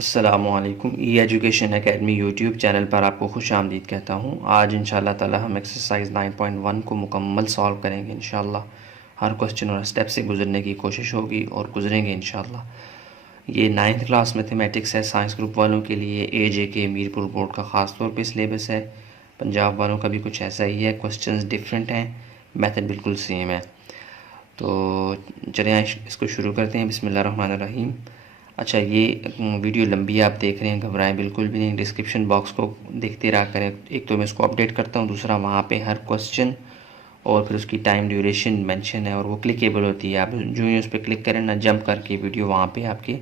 अस्सलामुअलैकुम। ई education academy YouTube channel पर आपको खुश आमदीद कहता हूँ। आज इंशाल्लाह ताला हम एक्सरसाइज 9.1 को मुकम्मल सॉल्व करेंगे इंशाल्लाह। हर क्वेश्चन और स्टेप से गुजरने की कोशिश होगी और गुजरेंगे इंशाल्लाह। ये 9th क्लास मैथमेटिक्स है साइंस ग्रुप वालों के लिए। AJK मीरपुर बोर्ड का ख़ास तौर पे सिलेबस है। पंजाब वालों का भी कुछ ऐसा ही है। क्वेश्चंस डिफरेंट हैं, मेथड बिल्कुल सेम है। तो चलिए इसको शुरू करते हैं। बिस्मिल्लाहिर्रहमानिर्रहीम। अच्छा, ये वीडियो लंबी आप देख रहे हैं, घबराएं बिल्कुल भी नहीं। डिस्क्रिप्शन बॉक्स को देखते रहा करें। एक तो मैं इसको अपडेट करता हूँ, दूसरा वहाँ पे हर क्वेश्चन और फिर उसकी टाइम ड्यूरेशन मेंशन है और वो क्लिकेबल होती है। आप जो ही उस पर क्लिक करें ना, जंप करके वीडियो वहाँ पे आपके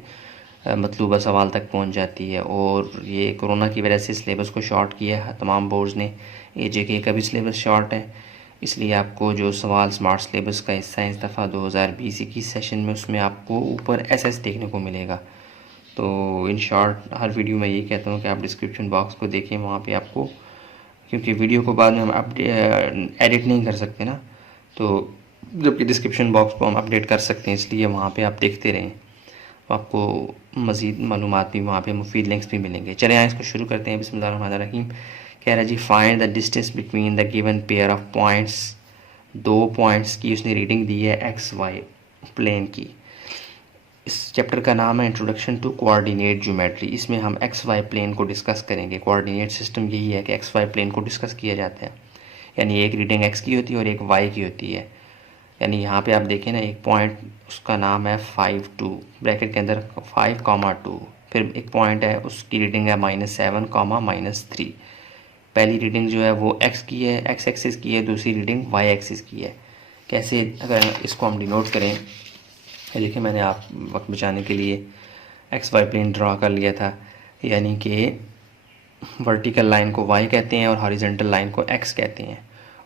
मतलूबा सवाल तक पहुँच जाती है। और ये कोरोना की वजह से सिलेबस को शॉर्ट किया है तमाम बोर्ड्स ने। AJK का भी सिलेबस शॉर्ट है, इसलिए आपको जो सवाल स्मार्ट सिलेबस का हिस्सा है इस दफ़ा 2020-21 सेशन में, उसमें आपको ऊपर SS देखने को मिलेगा। तो इन शॉर्ट हर वीडियो में यही कहता हूँ कि आप डिस्क्रिप्शन बॉक्स को देखें, वहाँ पे आपको, क्योंकि वीडियो को बाद में हम एडिट नहीं कर सकते ना, तो जबकि डिस्क्रिप्शन बॉक्स को हम अपडेट कर सकते हैं, इसलिए वहाँ पे आप देखते रहें। तो आपको मज़ीद मालूमात भी वहाँ पे, मुफीद लिंक्स भी मिलेंगे। चले आए इसको शुरू करते हैं। बिस्मिल्लाहिर्रहमानिर्रहीम। कह रहा है जी, find the distance between the given pair of points. दो पॉइंट्स की उसने रीडिंग दी है XY प्लेन की। इस चैप्टर का नाम है इंट्रोडक्शन टू कोऑर्डिनेट ज्योमेट्री। इसमें हम XY प्लेन को डिस्कस करेंगे। कोऑर्डिनेट सिस्टम यही है कि XY प्लेन को डिस्कस किया जाता है, यानी एक रीडिंग X की होती है और एक Y की होती है। यानी यहाँ पे आप देखें ना, एक पॉइंट उसका नाम है 5 2, ब्रैकेट के अंदर 5, 2। फिर एक पॉइंट है उसकी रीडिंग है -7, -3। पहली रीडिंग जो है वो X की है, X एक्सिस की है। दूसरी रीडिंग Y एक्सिस की है। कैसे, अगर इसको हम डिनोट करें, देखिए मैंने आप वक्त बचाने के लिए XY प्लेन ड्रा कर लिया था। यानी कि वर्टिकल लाइन को Y कहते हैं और हॉरिजॉन्टल लाइन को X कहते हैं।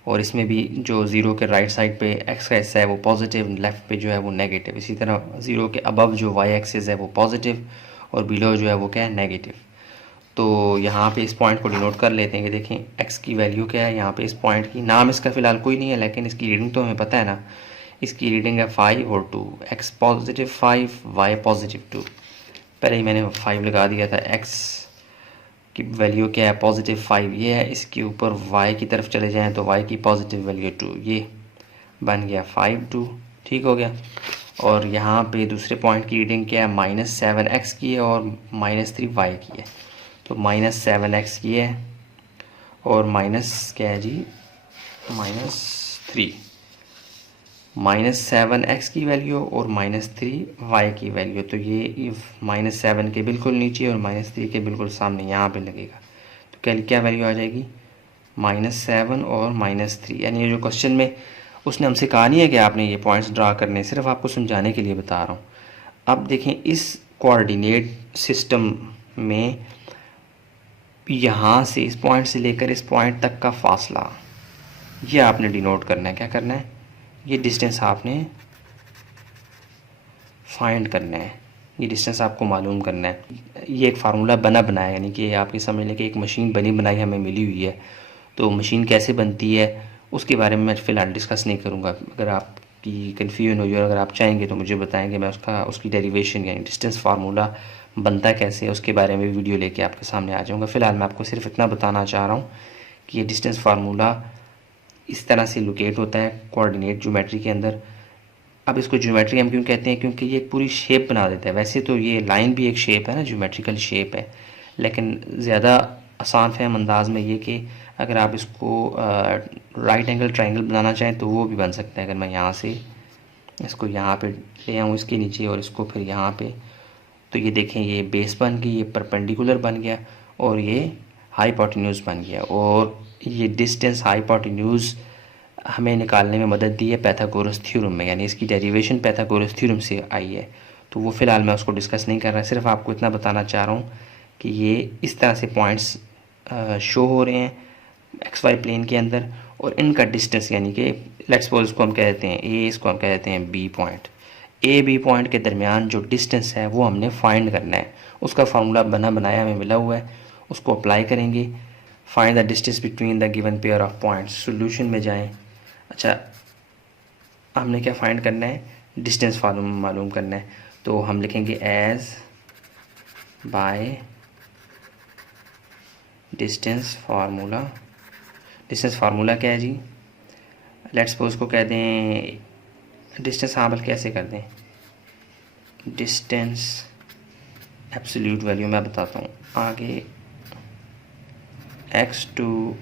और इसमें भी जो ज़ीरो के राइट साइड पे X का हिस्सा है वो पॉजिटिव, लेफ़्ट पे जो है वो नेगेटिव। इसी तरह ज़ीरो के अबव जो Y एक्सिस है वो पॉजिटिव और बिलो जो है वो क्या है, नेगेटिव। तो यहाँ पे इस पॉइंट को डिनोट कर लेते हैं कि देखें X की वैल्यू क्या है। यहाँ पे इस पॉइंट की नाम इसका फ़िलहाल कोई नहीं है, लेकिन इसकी रीडिंग तो हमें पता है ना। इसकी रीडिंग है 5 और 2। X positive 5, Y positive 2। पहले ही मैंने 5 लगा दिया था। X की वैल्यू क्या है, पॉजिटिव 5 ये है। इसके ऊपर Y की तरफ चले जाएं तो Y की पॉजिटिव वैल्यू 2, ये बन गया 5 2। ठीक हो गया। और यहाँ पे दूसरे पॉइंट की रीडिंग क्या है, -7X की है और -3Y की है। तो -7X की है और माइनस क्या है जी, -3। -7X की वैल्यू और -3Y की वैल्यू। तो ये -7 के बिल्कुल नीचे और -3 के बिल्कुल सामने यहाँ पे लगेगा। तो क्या वैल्यू आ जाएगी, -7 और -3। यानी ये जो क्वेश्चन में उसने हमसे कहा नहीं है कि आपने ये पॉइंट्स ड्रा करने, सिर्फ आपको समझाने के लिए बता रहा हूँ। अब देखें इस कोऑर्डिनेट सिस्टम में यहाँ से, इस पॉइंट से लेकर इस पॉइंट तक का फासला, ये आपने डिनोट करना है। क्या करना है, ये डिस्टेंस आपने फाइंड करना है। ये डिस्टेंस आपको मालूम करना है। ये एक फार्मूला बना बनाया, यानी कि आपके समझ लें कि एक मशीन बनी बनाई हमें मिली हुई है। तो मशीन कैसे बनती है उसके बारे में मैं फ़िलहाल डिस्कस नहीं करूँगा। अगर आपकी कन्फ्यूजन हो जाए, अगर आप चाहेंगे तो मुझे बताएंगे, मैं उसकी डेरिवेशन यानी डिस्टेंस फार्मूला बनता कैसे है उसके बारे में वीडियो लेके आपके सामने आ जाऊँगा। फ़िलहाल मैं आपको सिर्फ इतना बताना चाह रहा हूँ कि ये डिस्टेंस फार्मूला इस तरह से लोकेट होता है कोऑर्डिनेट ज्योमेट्री के अंदर। अब इसको ज्योमेट्री हम क्यों कहते हैं, क्योंकि ये पूरी शेप बना देता है। वैसे तो ये लाइन भी एक शेप है ना, ज्योमेट्रिकल शेप है, लेकिन ज़्यादा आसान फहम अंदाज में ये कि अगर आप इसको राइट एंगल ट्रायंगल बनाना चाहें तो वो भी बन सकता है। अगर मैं यहाँ से इसको यहाँ पे ले आऊँ इसके नीचे और इसको फिर यहाँ पे, तो ये देखें ये बेस बन गई, ये परपेंडिकुलर बन गया और ये हाइपोटेन्यूज़ बन गया। और ये डिस्टेंस हाइपोटेन्यूज़ हमें निकालने में मदद दी है पाइथागोरस थ्योरम में, यानी इसकी डेरिवेशन पाइथागोरस थ्योरम से आई है। तो वो फ़िलहाल मैं उसको डिस्कस नहीं कर रहा, सिर्फ आपको इतना बताना चाह रहा हूँ कि ये इस तरह से पॉइंट्स शो हो रहे हैं XY प्लेन के अंदर और इनका डिस्टेंस, यानी कि लेट्स सपोज इसको हम कह देते हैं A, इसको हम कह देते हैं B point. A B point के दरमियान जो डिस्टेंस है वो हमने फाइंड करना है। उसका फार्मूला बना बनाया हमें मिला हुआ है, उसको अप्लाई करेंगे। Find the distance between the given pair of points. Solution में जाएं। अच्छा, हमने क्या फाइंड करना है, डिस्टेंस मालूम करना है। तो हम लिखेंगे as by distance formula. Distance formula क्या है जी? लेट्स सपोज को कह दें डिस्टेंस, हाँ बल्कि कैसे कर दें, डिस्टेंस एब्सोल्यूट वैल्यू मैं बताता हूँ आगे, x2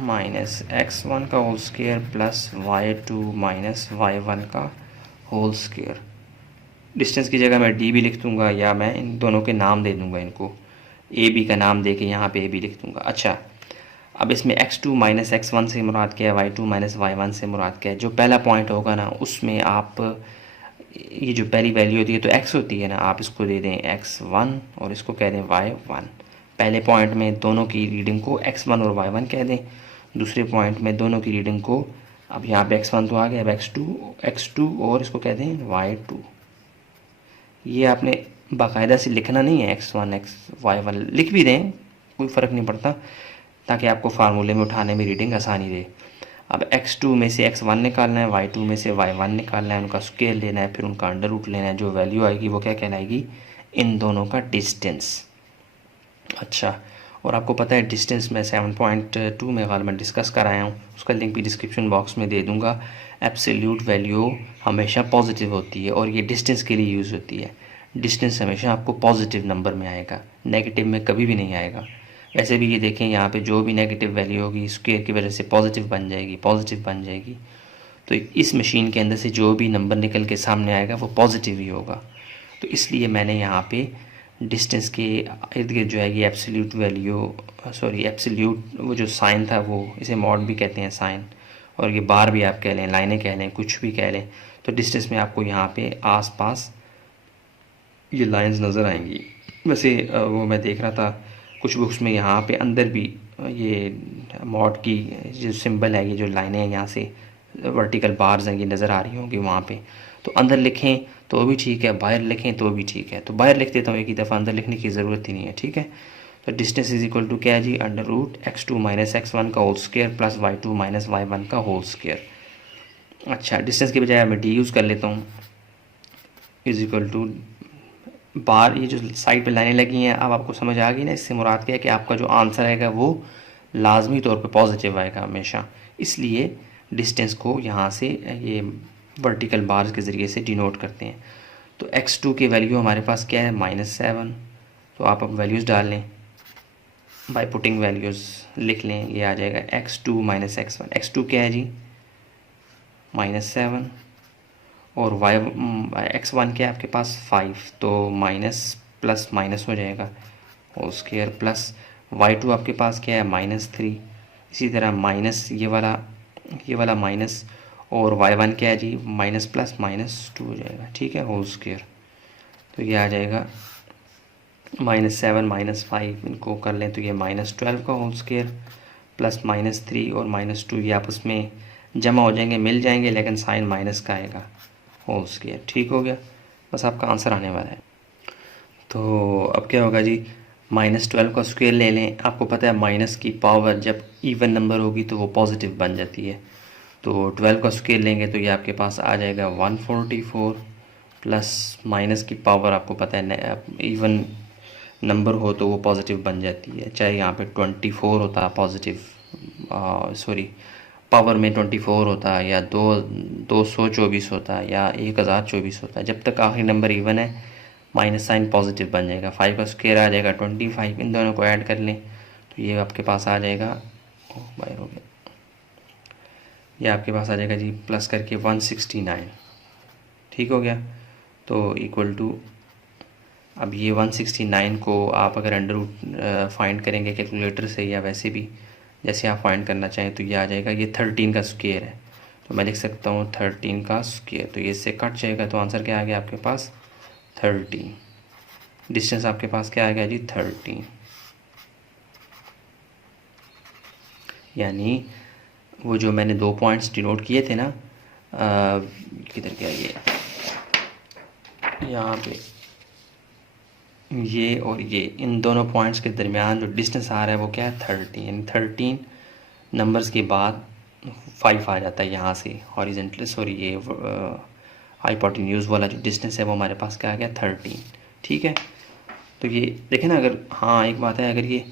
माइनस x1 का whole square plus y2 minus y1 का होल स्क्वायर। डिस्टेंस की जगह मैं d भी लिख दूँगा या मैं इन दोनों के नाम दे दूँगा, इनको a b का नाम दे के यहाँ पे a b लिख दूँगा। अच्छा, अब इसमें x2 माइनस x1 से मुराद क्या है, y2 माइनस y1 से मुराद क्या है? जो पहला पॉइंट होगा ना उसमें आप ये जो पहली वैल्यू होती है तो x होती है ना, आप इसको दे दें x1 और इसको कह दें y1। पहले पॉइंट में दोनों की रीडिंग को x1 और y1 कह दें, दूसरे पॉइंट में दोनों की रीडिंग को, अब यहाँ पे x1 तो आ गया, अब x2 और इसको कह दें y2। ये आपने बाकायदा से लिखना नहीं है, x1 y1 लिख भी दें कोई फ़र्क नहीं पड़ता, ताकि आपको फार्मूले में उठाने में रीडिंग आसानी रहे। अब x2 में से x1 निकालना है, y2 में से y1 निकालना है, उनका स्केल लेना है, फिर उनका अंडर रूट लेना है, जो वैल्यू आएगी वो क्या कहलाएगी, इन दोनों का डिस्टेंस। अच्छा, और आपको पता है डिस्टेंस में 7.2 में गालिबन डिस्कस कराया हूँ, उसका लिंक भी डिस्क्रिप्शन बॉक्स में दे दूँगा। एब्सोल्यूट वैल्यू हमेशा पॉजिटिव होती है और ये डिस्टेंस के लिए यूज़ होती है। डिस्टेंस हमेशा आपको पॉजिटिव नंबर में आएगा, नेगेटिव में कभी भी नहीं आएगा। वैसे भी ये देखें यहाँ पे जो भी नेगेटिव वैल्यू होगी स्क्वायर की वजह से पॉजिटिव बन जाएगी। तो इस मशीन के अंदर से जो भी नंबर निकल के सामने आएगा वो पॉजिटिव ही होगा। तो इसलिए मैंने यहाँ पे डिस्टेंस के इर्द गिर्द जो है ये एब्सोल्यूट वैल्यू, सॉरी एब्सोल्यूट वो जो साइन था वो, इसे मॉड भी कहते हैं साइन, और ये बार भी आप कह लें, लाइनें कह लें, कुछ भी कह लें। तो डिस्टेंस में आपको यहाँ पे आसपास ये लाइंस नज़र आएंगी। वैसे वो मैं देख रहा था कुछ बुक्स में यहाँ पे अंदर भी ये मॉड की जो सिंबल है, ये जो लाइनें हैं यहाँ से वर्टिकल बार्स हैं ये नज़र आ रही होंगी वहाँ पे। तो अंदर लिखें तो भी ठीक है, बाहर लिखें तो भी ठीक है। तो बाहर लिख देता हूँ एक ही दफ़ा, अंदर लिखने की ज़रूरत ही नहीं है, ठीक है। तो डिस्टेंस इज इक्वल टू क्या है जी, under root x2 minus x1 का whole square plus y2 minus y1 का होल स्क्वायर। अच्छा, डिस्टेंस की बजाय मैं d यूज़ कर लेता हूँ, इज इक्वल टू बार, ये जो साइड पे लाइनें लगी हैं अब आपको समझ आ गई ना, इससे मुराद क्या है कि आपका जो आंसर आएगा वो लाजमी तौर पे पॉजिटिव आएगा हमेशा। इसलिए डिस्टेंस को यहाँ से ये वर्टिकल बार्स के ज़रिए से डिनोट करते हैं। तो x2 की वैल्यू हमारे पास क्या है, -7। तो आप अब वैल्यूज़ डाल लें, बाय पुटिंग वैल्यूज़ लिख लें, ये आ जाएगा x2 माइनस x1। x2 क्या है जी, -7, और x1 क्या है आपके पास 5, तो माइनस प्लस माइनस हो जाएगा होल स्क्वायर, प्लस y2 आपके पास क्या है -3, इसी तरह माइनस ये वाला माइनस, और y1 क्या है जी, माइनस प्लस -2 हो जाएगा, ठीक है, होल स्क्वायर। तो ये आ जाएगा -7 -5, इनको कर लें तो ये -12 का होल स्क्वायर प्लस -3 और -2, ये आपस में जमा हो जाएंगे, मिल जाएंगे, लेकिन साइन माइनस का आएगा, होल स्क्वायर। ठीक हो गया, बस आपका आंसर आने वाला है। तो अब क्या होगा जी, -12 का स्क्वायर ले लें। आपको पता है माइनस की पावर जब इवन नंबर होगी तो वो पॉजिटिव बन जाती है। तो 12 का स्क्वायर लेंगे तो ये आपके पास आ जाएगा 144, प्लस माइनस की पावर आपको पता है इवन नंबर हो तो वो पॉजिटिव बन जाती है, चाहे यहाँ पे 24 होता है पॉजिटिव, सॉरी पावर में 24 होता है, या 224 होता है, या 1024 होता है, जब तक आखिरी नंबर इवन है माइनस साइन पॉजिटिव बन जाएगा। 5 का स्क्वायर आ जाएगा 25, इन दोनों को ऐड कर लें तो ये आपके पास आ जाएगा, बाहर हो गया, ये आपके पास आ जाएगा जी प्लस करके 169। ठीक हो गया, तो इक्वल टू, अब ये 169 को आप अगर अंडर रूट फाइंड करेंगे कैलकुलेटर से या वैसे भी जैसे आप फाइंड करना चाहें तो ये आ जाएगा, ये 13 का स्क्वायर है तो मैं लिख सकता हूँ 13 का स्क्वायर, तो ये इससे कट जाएगा, तो आंसर क्या आ गया आपके पास 13। डिस्टेंस आपके पास क्या आ गया जी 13, यानी वो जो मैंने 2 पॉइंट्स डिनोट किए थे ना, किधर क्या, ये यहाँ पे ये और ये, इन दोनों पॉइंट्स के दरमियान जो डिस्टेंस आ रहा है वो क्या है 13, यानी 13 नंबर्स के बाद 5 आ जाता है यहाँ से हॉरिजेंटली, सॉरी ये हाइपोटेन्यूज वाला जो डिस्टेंस है वो हमारे पास क्या आ गया 13। ठीक है, तो ये देखें ना, अगर हाँ एक बात है, अगर ये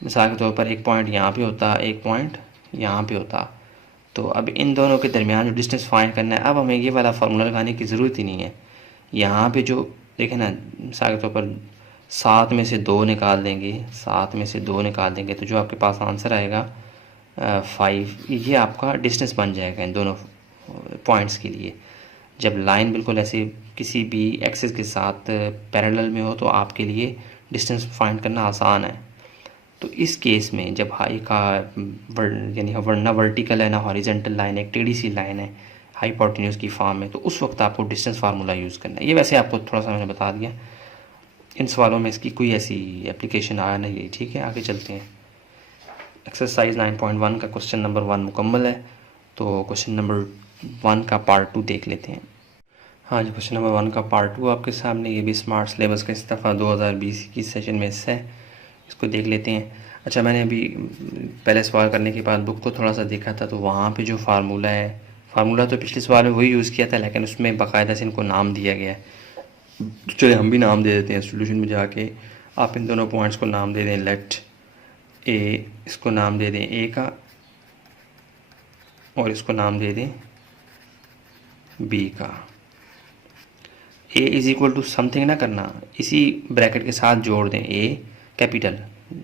मिसाल के तौर पर एक पॉइंट यहाँ पे होता, एक पॉइंट यहाँ पे होता, तो अब इन दोनों के दरमियान जो डिस्टेंस फाइंड करना है, अब हमें ये वाला फार्मूला लगाने की ज़रूरत ही नहीं है। यहाँ पे जो देखें ना, मिसाल के तौर पर 7 में से 2 निकाल देंगे, 7 में से 2 निकाल देंगे तो जो आपके पास आंसर आएगा 5, ये आपका डिस्टेंस बन जाएगा इन दोनों पॉइंट्स के लिए। जब लाइन बिल्कुल ऐसे किसी भी एक्सिस के साथ पैरेलल में हो तो आपके लिए डिस्टेंस फाइंड करना आसान है। तो इस केस में जब हाई का यानी ना वर्टिकल है ना हॉरिजेंटल लाइन है, एक टेढ़ी सी लाइन है हाइपोटेन्यूज की फॉर्म में, तो उस वक्त आपको डिस्टेंस फार्मूला यूज़ करना है। ये वैसे आपको थोड़ा सा मैंने बता दिया, इन सवालों में इसकी कोई ऐसी एप्लीकेशन आया नहीं है। ठीक है, आगे चलते हैं। एक्सरसाइज 9.1 का क्वेश्चन नंबर 1 मुकम्मल है, तो क्वेश्चन नंबर 1 का पार्ट 2 देख लेते हैं। हाँ जी, क्वेश्चन नंबर 1 का पार्ट 2 आपके सामने, ये भी स्मार्ट सिलेबस का इस दफ़ा 2020 की सेशन में हिस्सा है, इसको देख लेते हैं। अच्छा, मैंने अभी पहले सवाल करने के बाद बुक को थोड़ा सा देखा था, तो वहाँ पे जो फार्मूला है, फार्मूला तो पिछले सवाल में वही यूज़ किया था, लेकिन उसमें बाकायदा से इनको नाम दिया गया है। चलिए हम भी नाम दे देते हैं। सोल्यूशन में जाके आप इन दोनों पॉइंट्स को नाम दे दें, लेट ए, इसको नाम दे दें ए का, और इसको नाम दे दें बी का। A is equal to something ना करना, इसी ब्रैकेट के साथ जोड़ दें A capital,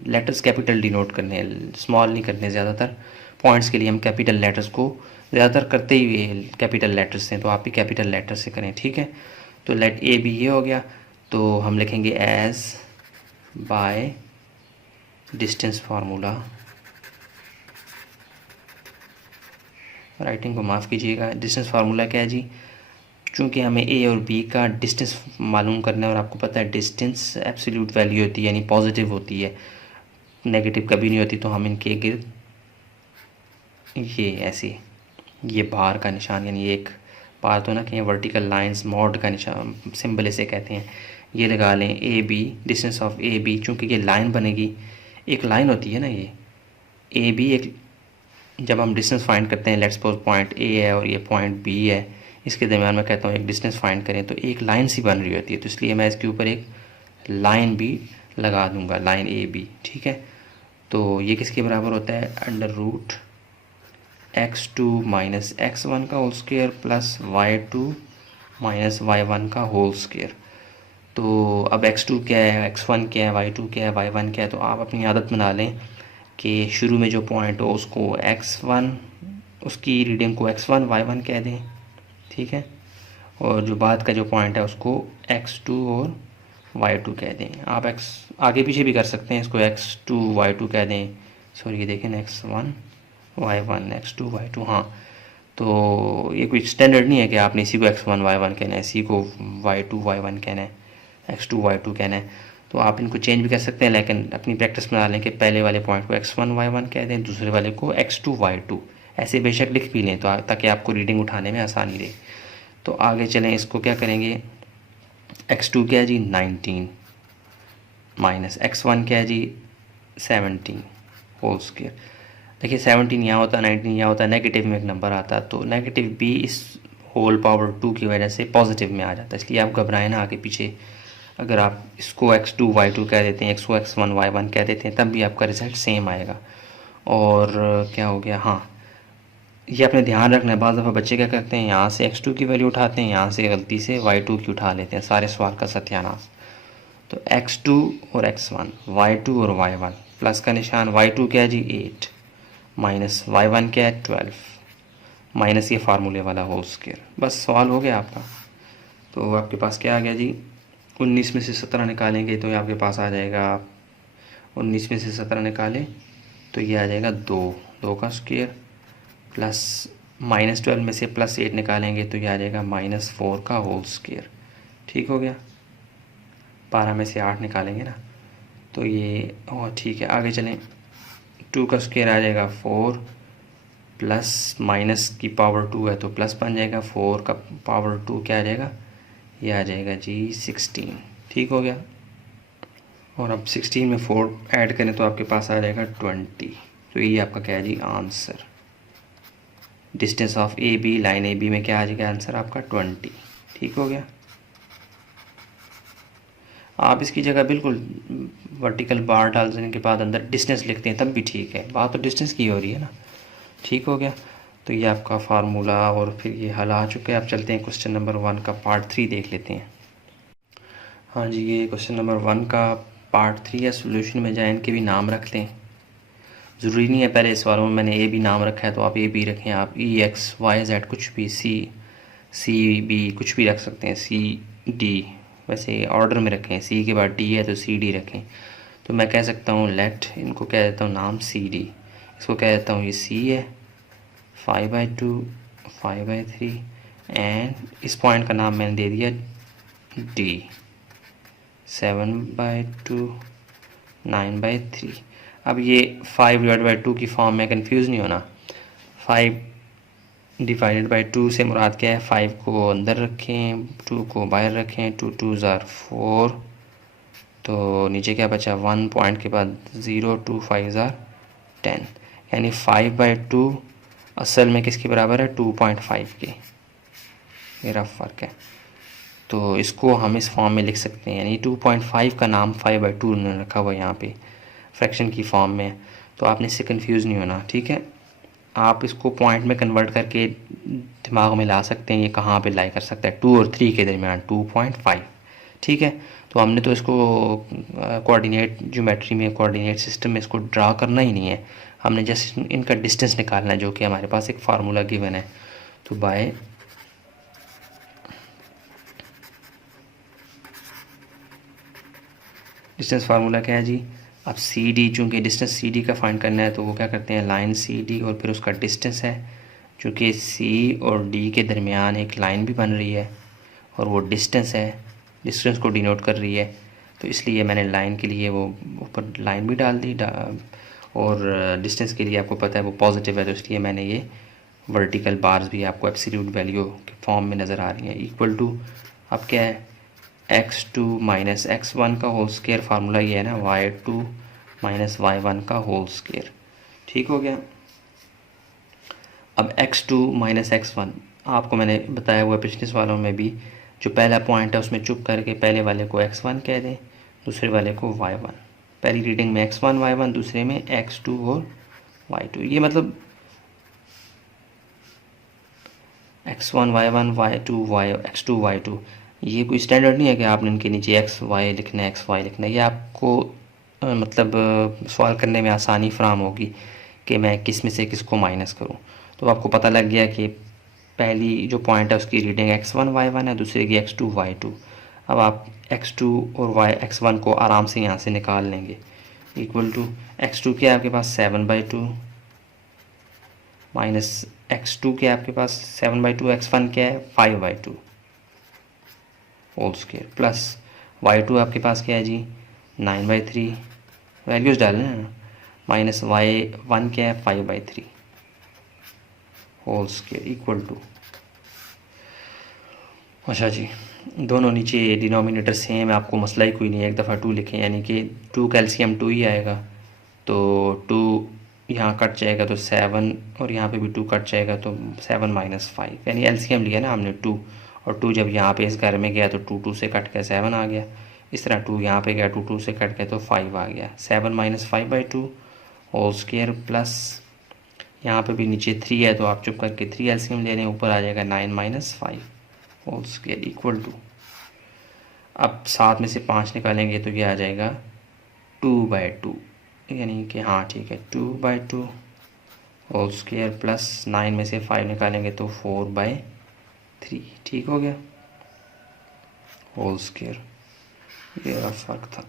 letters capital denote करने हैं, स्मॉल नहीं करने। ज़्यादातर पॉइंट्स के लिए हम कैपिटल लेटर्स को ज़्यादातर करते ही कैपिटल लेटर्स से, तो आप भी कैपिटल लेटर से करें। ठीक है, तो लेट ए बी ये हो गया, तो हम लिखेंगे as by distance formula. Writing को माफ़ कीजिएगा, डिस्टेंस फार्मूला क्या है जी, चूँकि हमें ए और बी का डिस्टेंस मालूम करना है, और आपको पता है डिस्टेंस एब्सोल्यूट वैल्यू होती है, यानी पॉजिटिव होती है, नेगेटिव कभी नहीं होती। तो हम इनके गिर्द ये ऐसे, ये बार का निशान, यानी एक बार तो ना कहीं वर्टिकल लाइंस मॉड का निशान सिंबल इसे कहते हैं, ये लगा लें A B, distance of A B, चूँकि ये लाइन बनेगी, एक लाइन होती है ना ये ए बी, एक जब हम डिस्टेंस फाइंड करते हैं, लेट्स सपोज पॉइंट ए है और ये पॉइंट बी है, इसके दरम्यान मैं कहता हूँ एक डिस्टेंस फाइंड करें, तो एक लाइन सी बन रही होती है, तो इसलिए मैं इसके ऊपर एक लाइन भी लगा दूंगा, लाइन ए बी। ठीक है, तो ये किसके बराबर होता है, under root x2 minus x1 का whole square plus y2 minus y1 का होल स्क्वायर। तो अब x2 क्या है, x1 क्या है, y2 क्या है, y1 क्या है, तो आप अपनी आदत बना लें कि शुरू में जो पॉइंट हो उसको x1, उसकी रीडिंग को x1 y1 कह दें। ठीक है, और जो बाद का जो पॉइंट है उसको x2 और y2 कह दें। आप x आगे पीछे भी कर सकते हैं, इसको x2 y2 कह दें, सॉरी ये देखें x1 y1 x2 y2। हाँ, तो ये कोई स्टैंडर्ड नहीं है कि आपने इसी को x1 y1 कहना है, इसी को y2 y1 कहना है, x2 y2 कहना है। तो आप इनको चेंज भी कर सकते हैं, लेकिन अपनी प्रैक्टिस बना लें कि पहले वाले पॉइंट को x1 y1 कह दें, दूसरे वाले को x2 y2, ऐसे बेशक लिख भी लें तो ताकि आपको रीडिंग उठाने में आसानी रहे। तो आगे चलें, इसको क्या करेंगे, x2 क्या है जी 19 माइनस x1 क्या है जी 17 होल स्क्वायर। देखिए 17 यहाँ होता है, 19 यहाँ होता है, नेगेटिव में एक नंबर आता है, तो नेगेटिव भी इस होल पावर 2 की वजह से पॉजिटिव में आ जाता है, इसलिए आप घबराएं ना आगे पीछे। अगर आप इसको x2 y2 कह देते हैं, इसको x1 y1 कह देते हैं, तब भी आपका रिजल्ट सेम आएगा। और क्या हो गया, हाँ ये आपने ध्यान रखना है, बाज़ दफ़ा बच्चे क्या करते हैं, यहाँ से x2 की वैल्यू उठाते हैं, यहाँ से गलती से y2 की उठा लेते हैं, सारे सवाल का सत्यानाश। तो x2 और x1, y2 और y1, प्लस का निशान, y2 क्या है जी 8 माइनस y1 क्या है 12 माइनस ये फार्मूले वाला होल स्क्वायर। बस सवाल हो गया आपका। तो आपके पास क्या आ गया जी, 19 में से 17 निकालेंगे तो ये आपके पास आ जाएगा, 19 में से 17 निकालें तो ये आ जाएगा 2 का स्क्वायर, प्लस माइनस 12 में से प्लस 8 निकालेंगे तो ये आ जाएगा -4 का होल स्क्वायर। ठीक हो गया, 12 में से 8 निकालेंगे ना तो ये, और ठीक है आगे चलें, 2 का स्क्वायर आ जाएगा 4, प्लस माइनस की पावर 2 है तो प्लस बन जाएगा, 4 का पावर 2 क्या आ जाएगा, ये आ जाएगा जी 16। ठीक हो गया, और अब 16 में 4 ऐड करें तो आपके पास आ जाएगा 20। तो ये आपका क्या है जी answer, distance of A B, line A B में क्या आ जाएगा आंसर आपका 20। ठीक हो गया, आप इसकी जगह बिल्कुल वर्टिकल बार डाल देने के बाद अंदर डिस्टेंस लिखते हैं तब भी ठीक है, बात तो डिस्टेंस की हो रही है ना। ठीक हो गया, तो ये आपका फार्मूला और फिर ये हल आ चुका है। आप चलते हैं क्वेश्चन नंबर 1 का पार्ट 3 देख लेते हैं। हाँ जी, ये क्वेश्चन नंबर 1 का पार्ट 3 है। सोल्यूशन में जाए इनके भी नाम रख लें, ज़रूरी नहीं है पहले सवालों में मैंने ए भी नाम रखा है तो आप ए भी रखें, आप ई एक्स वाई जेड कुछ भी, सी बी कुछ भी रख सकते हैं, सी डी वैसे ऑर्डर में रखें, सी के बाद डी है तो सी डी रखें। तो मैं कह सकता हूँ लेट, इनको कह देता हूँ नाम सी डी, इसको कह देता हूँ ये सी है, 5/2 5/3 एंड इस पॉइंट का नाम मैंने दे दिया डी, 7/2 9/3। अब ये 5/2 की फॉर्म में कंफ्यूज नहीं होना। 5/2 से मुराद क्या है, 5 को अंदर रखें, 2 को बाहर रखें, 2 2s are 4, तो नीचे क्या बचा 1 पॉइंट के बाद 0, 2 5s are 10, यानी 5/2 असल में किसके बराबर है, 2.5 के। ये रफ फ़र्क है, तो इसको हम इस फॉर्म में लिख सकते हैं, यानी 2.5 का नाम 5/2 उन्होंने रखा हुआ है यहाँ पे फ्रैक्शन की फॉर्म में, तो आपने इससे कंफ्यूज नहीं होना। ठीक है, आप इसको पॉइंट में कन्वर्ट करके दिमाग में ला सकते हैं ये कहाँ पे लाई कर सकता है, 2 और 3 के दरमियान 2.5। ठीक है, तो हमने तो इसको कोऑर्डिनेट ज्योमेट्री में, कोऑर्डिनेट सिस्टम में इसको ड्रा करना ही नहीं है, हमने जस्ट इनका डिस्टेंस निकालना है, जो कि हमारे पास एक फार्मूला गिवन है। तो बाय डिस्टेंस फार्मूला क्या है जी, अब सी डी, चूँकि डिस्टेंस सी डी का फाइंड करना है तो वो क्या करते हैं, लाइन सी डी और फिर उसका डिस्टेंस है, चूँकि सी और डी के दरमियान एक लाइन भी बन रही है और वो डिस्टेंस है, डिस्टेंस को डिनोट कर रही है, तो इसलिए मैंने लाइन के लिए वो ऊपर लाइन भी डाल दी और डिस्टेंस के लिए आपको पता है वो पॉजिटिव है, तो इसलिए मैंने ये वर्टिकल बार्स भी आपको एब्सोल्यूट वैल्यू के फॉर्म में नज़र आ रही हैं। इक्वल टू अब क्या है, x2 माइनस x1 का होल स्केयर, फार्मूला ये है ना, y2 माइनस y1 का होल स्केयर। ठीक हो गया, अब x2 माइनस x1 आपको मैंने बताया हुआ पिछले सवालों में भी, जो पहला पॉइंट है उसमें चुप करके पहले वाले को x1 कह दें, दूसरे वाले को y1, पहली रीडिंग में x1 y1, दूसरे में x2 और y2। ये मतलब x1 y1 y2 x2 y2, ये कोई स्टैंडर्ड नहीं है कि आपने इनके नीचे एक्स वाई लिखना है, एक्स वाई लिखना है। ये आपको मतलब सवाल करने में आसानी फराम होगी कि मैं किस में से किसको माइनस करूं। तो आपको पता लग गया कि पहली जो पॉइंट है उसकी रीडिंग x1 y1 है, दूसरे की x2 y2। अब आप x2 और x1 को आराम से यहाँ से निकाल लेंगे। इक्वल टू x2 के आपके पास 7/2 माइनस x2 के आपके पास 7/2, x1 क्या है 5/2 होल स्क्वायर, प्लस y2 आपके पास क्या है जी 9/3, वैल्यूज़ डालें ना, माइनस y1 क्या है 5/3 होल स्क्वायर इक्वल टू, अच्छा जी दोनों नीचे डिनोमिनेटर सेम है, आपको मसला ही कोई नहीं है, एक दफ़ा 2 लिखें, यानी कि 2 कैल्शियम 2 ही आएगा, तो 2 यहाँ कट जाएगा तो 7 और यहाँ पे भी 2 कट जाएगा तो 7 माइनस 5, यानी एलसीएम लिया ना हमने 2 और 2 जब यहाँ पे इस घर में गया तो 2 से कट के 7 आ गया, इस तरह 2 यहाँ पे गया 2 से कट के तो 5 आ गया, 7 माइनस 5/2 होल स्क्वायर, प्लस यहाँ पे भी नीचे 3 है तो आप चुप करके 3 एलसीएम ले लें, ऊपर आ जाएगा 9 minus 5 whole square equal to, अब 7 में से 5 निकालेंगे तो ये आ जाएगा 2/2, यानी कि हाँ ठीक है 2/2 होल स्क्वायर प्लस 9 में से 5 निकालेंगे तो 4/3। ठीक हो गया होल स्क्वायर, ये फ़र्क था।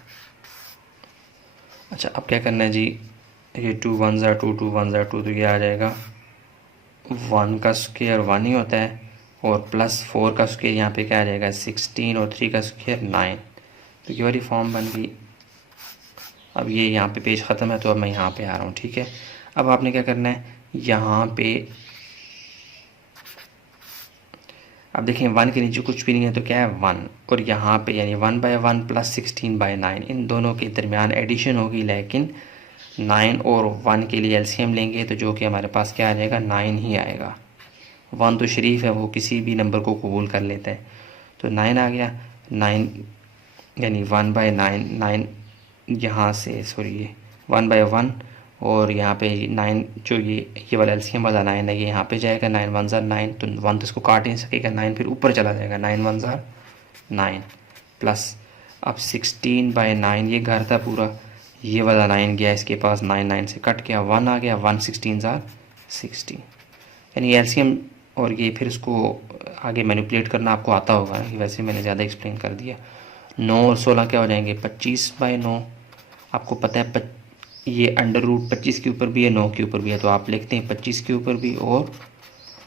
अच्छा अब क्या करना है जी, ये 2 1s are 2 2 1s are 2, तो ये आ जाएगा 1 का स्क्वायर 1 ही होता है और प्लस 4 का स्क्वायर यहाँ पे क्या आ जाएगा 16 और 3 का स्क्वायर 9, तो ये वाली फॉर्म बन गई। अब ये यहाँ पे पेज ख़त्म है तो अब मैं यहाँ पे आ रहा हूँ। ठीक है, अब आपने क्या करना है, यहाँ पे अब देखें 1 के नीचे कुछ भी नहीं है तो क्या है 1, और यहाँ पे यानी 1/1 प्लस 16/9, इन दोनों के दरमियान एडिशन होगी, लेकिन 9 और 1 के लिए एलसीएम लेंगे तो जो कि हमारे पास क्या आ जाएगा 9 ही आएगा। 1 तो शरीफ है, वो किसी भी नंबर को कबूल कर लेता है, तो 9 आ गया। 9 यानी 1/9, 9 यहाँ से, सॉरी ये 1/1, और यहाँ पे 9 जो ये वाला एलसीएम वाला 9 है ये यहाँ पे जाएगा। 9 1 ज़ार 9, तो 1 तो इसको काट ही नहीं सकेगा, 9 फिर ऊपर चला जाएगा, 9 1 ज़ार 9 प्लस अब 16/9, ये घर था पूरा, ये वाला 9 गया इसके पास, 9 9 से कट गया, 1 आ गया, 1 16 ज़ार 60, यानी एलसीएम। और ये फिर इसको आगे मैनिपुलेट करना आपको आता होगा, वैसे मैंने ज़्यादा एक्सप्लेन कर दिया। 9 और 16 क्या हो जाएंगे, 25/9। आपको पता है ये √25 के ऊपर भी है, 9 के ऊपर भी है, तो आप लिखते हैं 25 के ऊपर भी और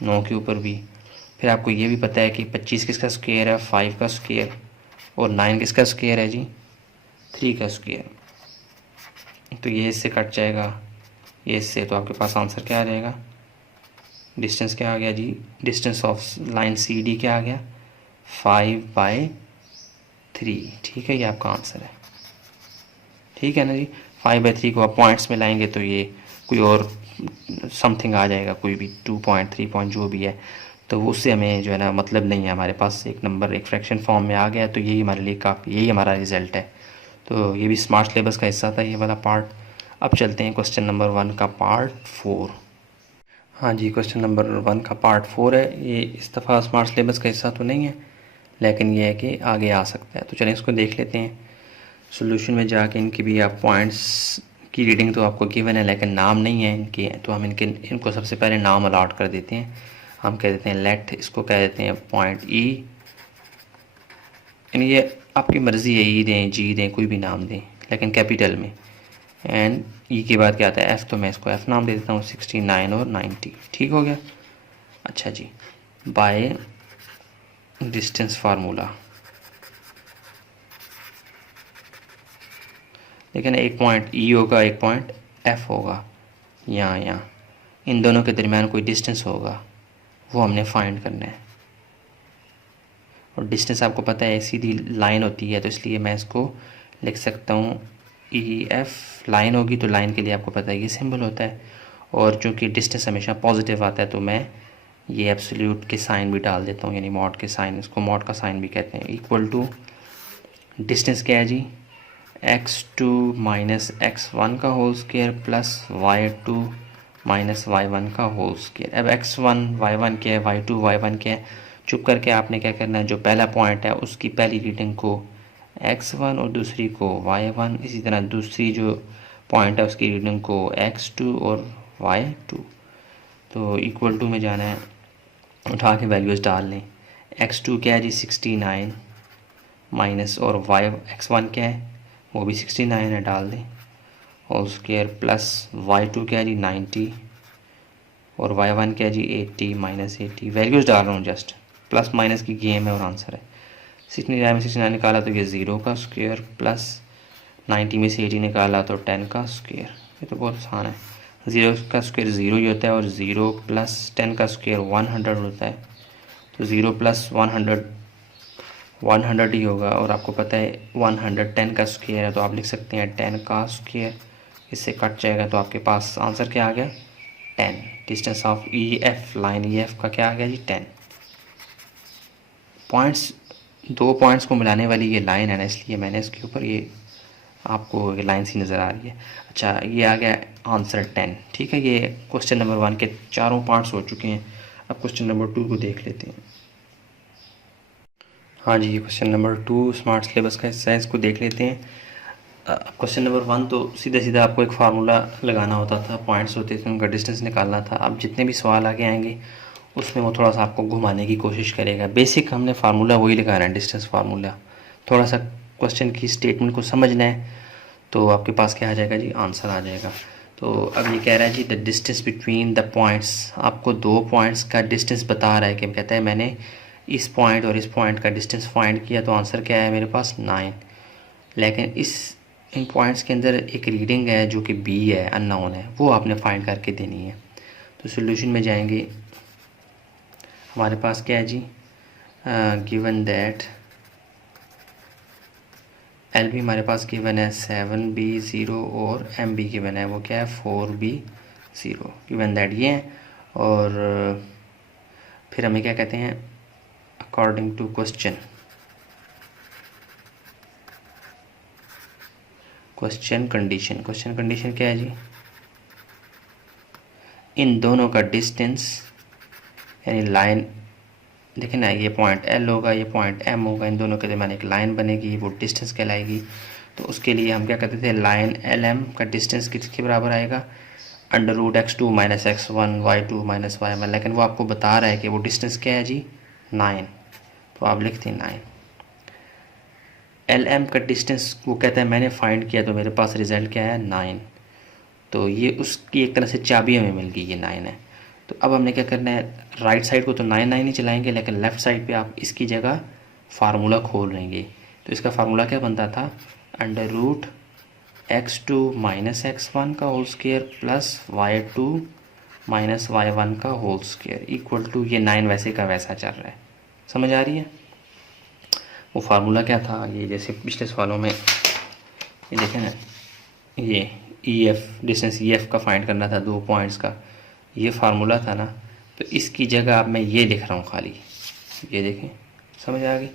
9 के ऊपर भी। फिर आपको ये भी पता है कि 25 किसका स्क्वायर है, 5 का स्क्वायर, और 9 किसका स्क्वायर है जी, 3 का स्क्वायर। तो ये इससे कट जाएगा, ये इससे, तो आपके पास आंसर क्या आ जाएगा, डिस्टेंस क्या आ गया जी, distance of line C D क्या आ गया, 5/3। ठीक है, ये आपका आंसर है। ठीक है ना जी, 5/3 को आप पॉइंट्स में लाएंगे तो ये कोई और समथिंग आ जाएगा, कोई भी 2 पॉइंट 3 पॉइंट जो भी है, तो वो उससे हमें जो है ना मतलब नहीं है, हमारे पास एक नंबर एक फ्रैक्शन फॉर्म में आ गया, तो यही हमारे लिए काफ़ी, यही हमारा रिज़ल्ट है। तो ये भी स्मार्ट सिलेबस का हिस्सा था ये वाला पार्ट। अब चलते हैं क्वेश्चन नंबर 1 का पार्ट 4। हाँ जी, क्वेश्चन नंबर 1 का पार्ट 4 है। ये इस दफ़ा स्मार्ट सिलेबस का हिस्सा तो नहीं है, लेकिन ये है कि आगे आ सकता है। तो चलें इसको देख लेते हैं। सॉल्यूशन में जाके इनकी भी आप पॉइंट्स की रीडिंग तो आपको गिवन है, लेकिन नाम नहीं है इनके, तो हम इनको सबसे पहले नाम अलॉट कर देते हैं। हम कह देते हैं लेट, इसको कह देते हैं पॉइंट ई, यानी ये आपकी मर्ज़ी है, ई दें जी दें कोई भी नाम दें, लेकिन कैपिटल में। एंड ई के बाद क्या आता है एफ़, तो मैं इसको एफ़ नाम दे देता हूँ, 69 और 90। ठीक हो गया। अच्छा जी, बाय डिस्टेंस फार्मूला, लेकिन एक पॉइंट ई होगा, एक पॉइंट एफ़ होगा, यहाँ इन दोनों के दरमियान कोई डिस्टेंस होगा, वो हमने फाइंड करना है। और डिस्टेंस आपको पता है सीधी लाइन होती है, तो इसलिए मैं इसको लिख सकता हूँ ई एफ़। लाइन होगी तो लाइन के लिए आपको पता है ये सिंबल होता है, और चूँकि डिस्टेंस हमेशा पॉजिटिव आता है तो मैं ये एब्सोल्यूट के साइन भी डाल देता हूँ, यानी मॉड के साइन, इसको मॉड का साइन भी कहते हैं। इक्वल टू डिस्टेंस क्या है जी, x2 माइनस x1 का whole square plus y2 minus y1 का होल स्क्वायर। अब x1 y1 क्या है, y2 y1 क्या है, चुप करके आपने क्या करना है, जो पहला पॉइंट है उसकी पहली रीडिंग को x1 और दूसरी को y1, इसी तरह दूसरी जो पॉइंट है उसकी रीडिंग को x2 और y2। तो इक्वल टू में जाना है, उठा के वैल्यूज़ डाल लें। x2 क्या है जी 69 माइनस, और x1 क्या है वो भी 69 है, डाल दें होल स्क्वायर प्लस y2 क्या है जी 90, और y1 क्या है जी 80 माइनस 80। वैल्यूज़ डाल रहा हूँ, जस्ट प्लस माइनस की गेम है और आंसर है। 69 में 69 निकाला तो ये 0 का स्क्वायर, प्लस 90 में से 80 निकाला तो 10 का स्क्वायर। ये तो बहुत आसान है, 0 का स्क्वायर 0 ही होता है, और 0 प्लस 10 का स्क्वायर 100 होता है, तो 0 प्लस 100 ही होगा। और आपको पता है 100 10 का स्क्वायर है, तो आप लिख सकते हैं 10 का स्क्वायर, इससे कट जाएगा, तो आपके पास आंसर क्या आ गया 10। Distance of E F, line E F का क्या आ गया जी 10 पॉइंट्स। दो पॉइंट्स को मिलाने वाली ये लाइन है ना, इसलिए मैंने इसके ऊपर ये आपको ये लाइन सी नज़र आ रही है। अच्छा, ये आ गया आंसर 10। ठीक है, ये क्वेश्चन नंबर 1 के चारों पार्ट्स हो चुके हैं। अब क्वेश्चन नंबर 2 को देख लेते हैं। हाँ जी, ये क्वेश्चन नंबर 2 स्मार्ट सिलेबस का हिस्सा है, इसको देख लेते हैं। क्वेश्चन नंबर 1 तो सीधा सीधा आपको एक फार्मूला लगाना होता था, पॉइंट्स होते थे, उनका डिस्टेंस निकालना था। अब जितने भी सवाल आगे आएंगे उसमें वो थोड़ा सा आपको घुमाने की कोशिश करेगा। बेसिक हमने फार्मूला वही लगाना है, डिस्टेंस फार्मूला। थोड़ा सा क्वेश्चन की स्टेटमेंट को समझना है तो आपके पास क्या आ जाएगा जी, आंसर आ जाएगा। तो अब ये कह रहा है जी the distance between the points, आपको दो पॉइंट्स का डिस्टेंस बता रहा है कि कहता है मैंने इस पॉइंट और इस पॉइंट का डिस्टेंस फाइंड किया, तो आंसर क्या है मेरे पास 9। लेकिन इन पॉइंट्स के अंदर एक रीडिंग है जो कि बी है, अननोन है, वो आपने फाइंड करके देनी है। तो सॉल्यूशन में जाएंगे, हमारे पास क्या है जी, गिवन दैट एल बी हमारे पास गिवन है 7B0 और एम बी गिवन है वो क्या है 4B0 गिवन दैट ये है। और फिर हमें क्या कहते हैं, according to question question condition क्या है जी, इन दोनों का डिस्टेंस यानी लाइन, देखें ना, ये पॉइंट L होगा, ये पॉइंट M होगा, इन दोनों के दरमियान एक लाइन बनेगी, वो डिस्टेंस कहलाएगी। तो उसके लिए हम क्या करते थे, लाइन LM का डिस्टेंस किसके बराबर आएगा, √x2 - x1 y2 - y1, लेकिन वो आपको बता रहा है कि वो डिस्टेंस क्या है जी, 9, तो आप लिखते हैं 9। LM का डिस्टेंस वो कहता है मैंने फाइंड किया तो मेरे पास रिज़ल्ट क्या है, 9। तो ये उसकी एक तरह से चाबी हमें मिल गई, ये 9 है। तो अब हमने क्या करना है, राइट साइड को तो 9 ही चलाएंगे, लेकिन लेफ़्ट साइड पे आप इसकी जगह फार्मूला खोल लेंगे। तो इसका फार्मूला क्या बनता था, √x2 - x1 का whole square plus y2 - y1 का होल स्क्वायर इक्वल टू, ये 9 वैसे का वैसा चल रहा है, समझ आ रही है। वो फार्मूला क्या था, ये जैसे पिछले सवालों में ये देखें ना, ये EF डिस्टेंस EF का फाइंड करना था 2 पॉइंट्स का, ये फार्मूला था ना। तो इसकी जगह अब मैं ये लिख रहा हूँ खाली, ये देखें, समझ आ गई।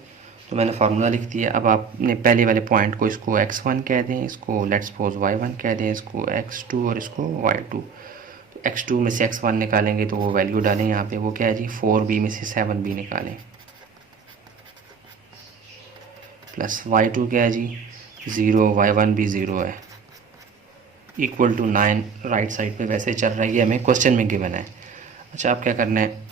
तो मैंने फार्मूला लिख दिया। अब आपने पहले वाले पॉइंट को इसको x1 कह दें, इसको लेट्स सपोज y1 कह दें, इसको x2 और इसको y2। तो x2 में से x1 निकालेंगे तो वो वैल्यू डालें यहाँ पे, वो क्या है जी, 4b में से 7b निकालें, प्लस y2 क्या है जी, 0, y1 भी 0 है, इक्वल टू 9। राइट साइड पे वैसे चल रहा है, ये हमें क्वेश्चन में गिवन है। अच्छा, आप क्या करना है,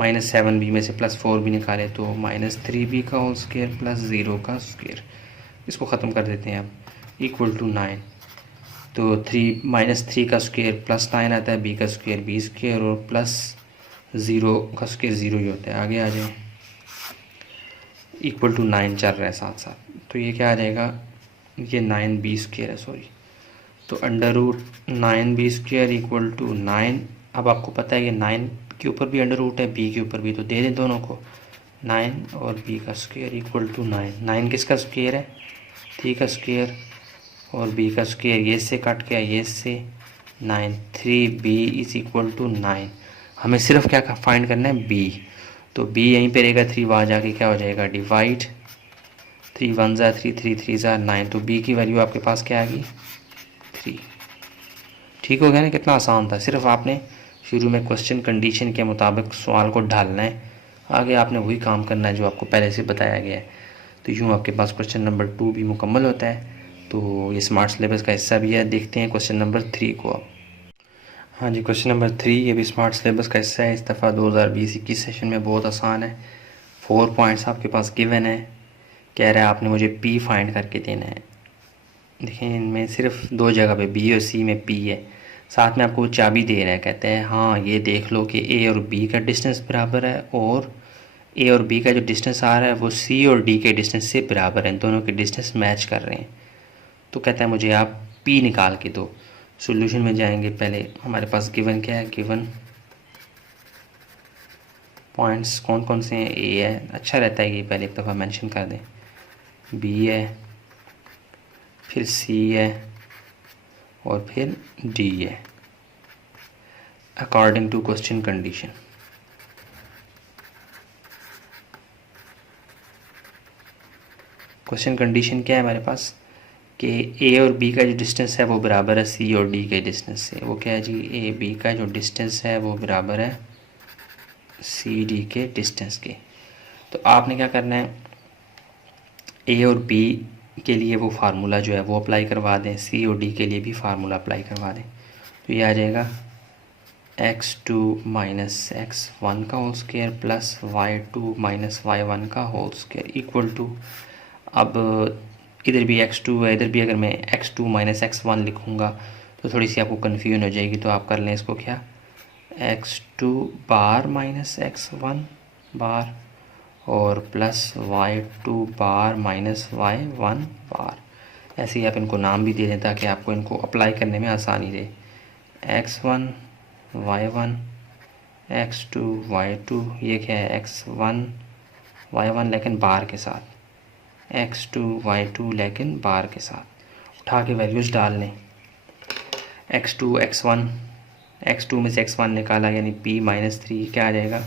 -7b में से +4b निकाले तो -3b का होल स्क्वायर प्लस 0 का स्क्वायर, इसको ख़त्म कर देते हैं अब, इक्वल टू 9। तो -3 का स्क्वायर प्लस 9 आता है, b का स्क्वायर b स्क्वायर, और प्लस 0 का स्क्वायर 0 ही होता है। आगे आ जाए, इक्वल टू 9 चल रहा है साथ साथ, तो ये क्या आ जाएगा, ये 9b स्क्वायर है, सॉरी। तो √9b² इक्वल टू 9। अब आपको पता है कि 9 के ऊपर भी अंडर रूट है, b के ऊपर भी, तो दे दें दोनों को, 9 और b का स्क्वायर इक्वल टू 9। 9 किसका स्क्वायर है, 3 का स्क्वायर, और b का स्क्वायर ये से कट गया, ये से 9, 3b इज इक्वल टू 9। हमें सिर्फ क्या फाइंड करना है, b। तो b यहीं पे रहेगा, 3 वहाँ जाके क्या हो जाएगा, डिवाइड, 3 1 ज़ा 3, 3 3 ज़ा 9। तो b की वैल्यू आपके पास क्या आ गई, 3। ठीक हो गया ना, कितना आसान था। सिर्फ आपने शुरू में क्वेश्चन कंडीशन के मुताबिक सवाल को ढालना है, आगे आपने वही काम करना है जो आपको पहले से बताया गया है। तो यूँ आपके पास क्वेश्चन नंबर 2 भी मुकम्मल होता है। तो ये स्मार्ट सिलेबस का हिस्सा भी है। देखते हैं क्वेश्चन नंबर 3 को अब। हाँ जी, क्वेश्चन नंबर 3 ये भी स्मार्ट सिलेबस का हिस्सा है। इस दफ़ा 2020-21 सेशन में बहुत आसान है। 4 पॉइंट्स आपके पास गिवन है, कह रहा है आपने मुझे P फाइंड करके देना है। देखें, इनमें सिर्फ 2 जगह पे B और C में P है, साथ में आपको चाबी दे रहा है, कहते हैं हाँ ये देख लो कि A और B का डिस्टेंस बराबर है, और A और B का जो डिस्टेंस आ रहा है वो C और D के डिस्टेंस से बराबर है, दोनों के डिस्टेंस मैच कर रहे हैं। तो कहता है मुझे आप P निकाल के दो। सॉल्यूशन में जाएंगे, पहले हमारे पास गिवन क्या है, गिवन पॉइंट्स कौन कौन से हैं, A है, अच्छा रहता है ये पहले एक दफ़ा मेंशन कर दें, B है, फिर C है, और फिर D है, according to question condition. Question condition क्या है हमारे पास कि A और B का जो डिस्टेंस है वो बराबर है C और D के डिस्टेंस से। वो क्या है जी, A B का जो डिस्टेंस है वो बराबर है C D के डिस्टेंस के। तो आपने क्या करना है, A और B के लिए वो फार्मूला जो है वो अप्लाई करवा दें, C और D के लिए भी फार्मूला अप्लाई करवा दें। तो ये आ जाएगा x2 - x1 का whole square plus y2 - y1 का होल स्क्वायर इक्वल टू, अब इधर भी x2 है, इधर भी अगर मैं x2 - x1 लिखूँगा तो थोड़ी सी आपको कन्फ्यूजन हो जाएगी। तो आप कर लें इसको क्या, x2 बार - x1 बार और प्लस y2 बार - y1 बार। ऐसे ही आप इनको नाम भी दे दें ताकि आपको इनको अप्लाई करने में आसानी रहे। x1 y1, x2 y2, ये क्या है x1 y1 लेकिन बार के साथ, x2 y2 लेकिन बार के साथ। उठा के वैल्यूज़ डाल लें, x2 x1, x2 में से x1 निकाला यानी p - 3, क्या आ जाएगा,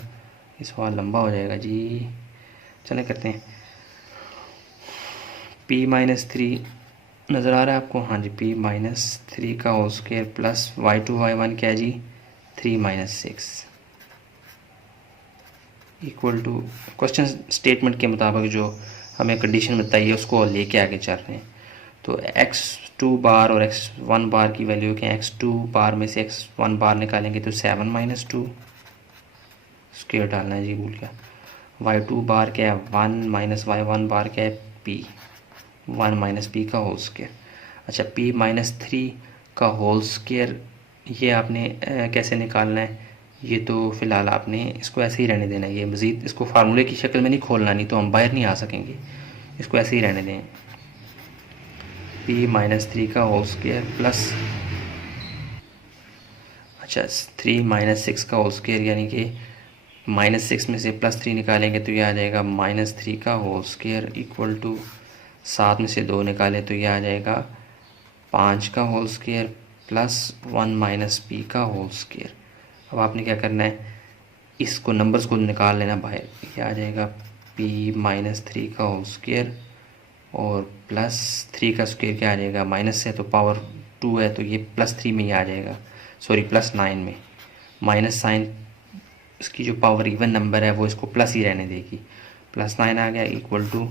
इस सवाल लंबा हो जाएगा जी, चलें करते हैं। p - 3 नज़र आ रहा है आपको? हाँ जी, p माइनस 3 का whole square plus y2 y1 क्या है जी 3 minus 6 equal to question statement के मुताबिक जो हमें कंडीशन बताइए उसको लेके आगे चल रहे हैं। तो x2 बार और x1 बार की वैल्यू क्या है? x2 बार में से x1 बार निकालेंगे तो 7 माइनस 2 स्क्वायर डालना है जी, भूल गया। y2 बार क्या है 1 माइनस y1 बार क्या है p 1 माइनस p का होल स्क्वायर। अच्छा, p माइनस 3 का होल स्क्वायर ये आपने कैसे निकालना है? ये तो फ़िलहाल आपने इसको ऐसे ही रहने देना है, ये मज़ीद इसको फार्मूले की शक्ल में नहीं खोलना, नहीं तो हम बाहर नहीं आ सकेंगे। इसको ऐसे ही रहने दें, p माइनस 3 का होल स्क्वायर प्लस अच्छा 3 माइनस 6 का होल स्क्वायर, यानी कि माइनस 6 में से प्लस 3 निकालेंगे तो ये आ जाएगा माइनस 3 का होल स्क्वायर इक्वल टू 7 में से 2 निकालें तो ये आ जाएगा 5 का whole square plus 1 minus p का होल स्क्वायर। अब आपने क्या करना है, इसको नंबर्स को निकाल लेना बाहर। ये आ जाएगा p माइनस 3 का होल स्क्वायर और प्लस 3 का स्क्वायर क्या आ जाएगा, माइनस है तो पावर 2 है तो ये प्लस 3 में ही आ जाएगा, सॉरी प्लस 9 में। माइनस साइन इसकी जो पावर इवन नंबर है वो इसको प्लस ही रहने देगी। प्लस 9 आ गया इक्वल टू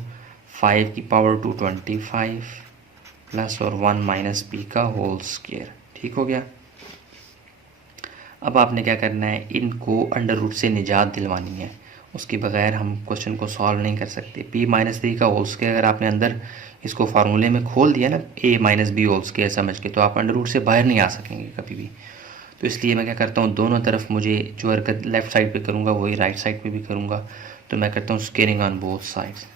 5 की पावर 2 25 प्लस और 1 माइनस p का होल स्क्वायर। ठीक हो गया। अब आपने क्या करना है, इनको अंडर रूट से निजात दिलवानी है, उसके बगैर हम क्वेश्चन को सॉल्व नहीं कर सकते। p माइनस 3 का होल स्क्वायर अगर आपने अंदर इसको फार्मूले में खोल दिया ना a minus B whole square समझ के, तो आप अंडर रूट से बाहर नहीं आ सकेंगे कभी भी। तो इसलिए मैं क्या करता हूँ, दोनों तरफ मुझे जो हरकत लेफ़्ट साइड पे करूँगा वही राइट साइड पे भी करूँगा। तो मैं करता हूँ स्क्वायरिंग ऑन बोथ साइड्स।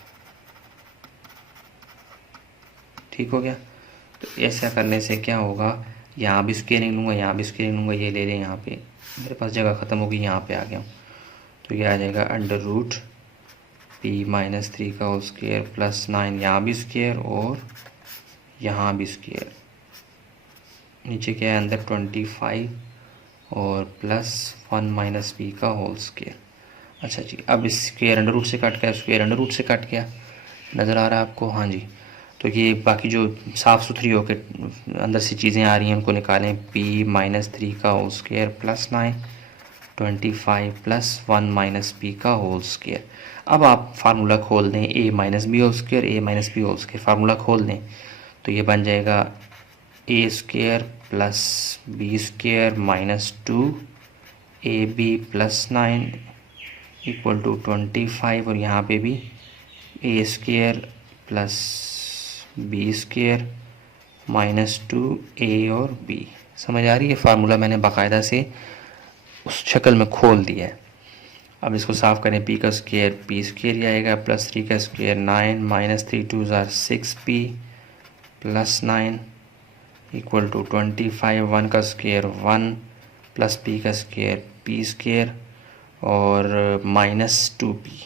ठीक हो गया। तो ऐसा करने से क्या होगा, यहाँ भी स्क्वायरिंग लूँगा, यहाँ भी स्क्वायरिंग लूँगा, ये ले लें, यहाँ पे मेरे पास जगह ख़त्म होगी, यहाँ पे आ गया हूँ। तो ये आ जाएगा अंडर रूट p माइनस 3 का होल स्क्वायर प्लस 9, यहाँ भी स्क्वायर और यहाँ भी स्क्वायर, नीचे क्या है अंदर 25 और प्लस 1 माइनस p का होल स्क्वायर। अच्छा जी, अब इस स्क्वायर अंडर रूट से कट गया, स्क्वायर अंडर रूट से कट गया, नज़र आ रहा है आपको? हाँ जी। तो ये बाकी जो साफ़ सुथरी होकर अंदर से चीज़ें आ रही हैं उनको निकालें। p माइनस 3 का whole square plus 9 25 plus 1 minus p का होल स्क्वायर। अब आप फार्मूला खोल दें a minus B whole square, a minus B whole square formula खोल दें तो ये बन जाएगा a square plus B square minus 2 ab plus 9 equal to 25 और यहाँ पे भी a square plus B square minus 2a और b। समझ आ रही है? फार्मूला मैंने बाकायदा से उस शक्ल में खोल दिया है। अब इसको साफ़ करें, p का स्क्वायर p स्क्वायर ही आएगा प्लस 3 का स्क्वायर 9 माइनस 3 2 ज़ार 6p प्लस 9 इक्वल टू 25 1 का स्क्वायर 1 प्लस p का स्क्वायर p स्क्वायर और माइनस 2p।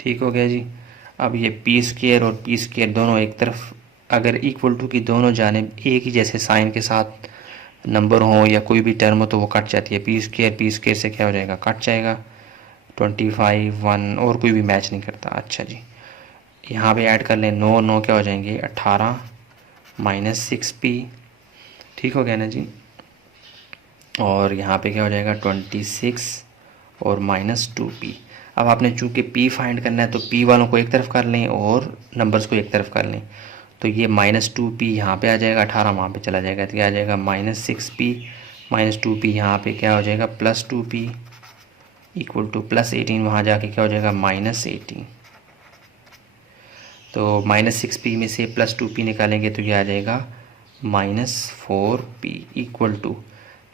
ठीक हो गया जी। अब ये p स्क्वायर और p स्क्वायर दोनों एक तरफ अगर इक्वल टू की दोनों जानिब एक ही जैसे साइन के साथ नंबर हो या कोई भी टर्म हो तो वो कट जाती है। p स्क्वायर से क्या हो जाएगा, कट जाएगा। 25 1 और कोई भी मैच नहीं करता। अच्छा जी, यहाँ पे ऐड कर लें 9 9 क्या हो जाएंगे 18 माइनस 6p। ठीक हो गया ना जी। और यहाँ पे क्या हो जाएगा 26 और माइनस 2p। अब आपने चूँकि p फाइंड करना है तो p वालों को एक तरफ कर लें और नंबर्स को एक तरफ कर लें। तो ये माइनस 2p यहाँ पे आ जाएगा, 18 वहाँ पे चला जाएगा तो ये आ जाएगा माइनस 6p माइनस 2p, यहाँ पे क्या हो जाएगा plus 2p equal two plus 18, वहाँ जाके क्या हो जाएगा माइनस 18। तो माइनस 6p में से प्लस 2p निकालेंगे तो ये आ जाएगा माइनस 4p इक्वल टू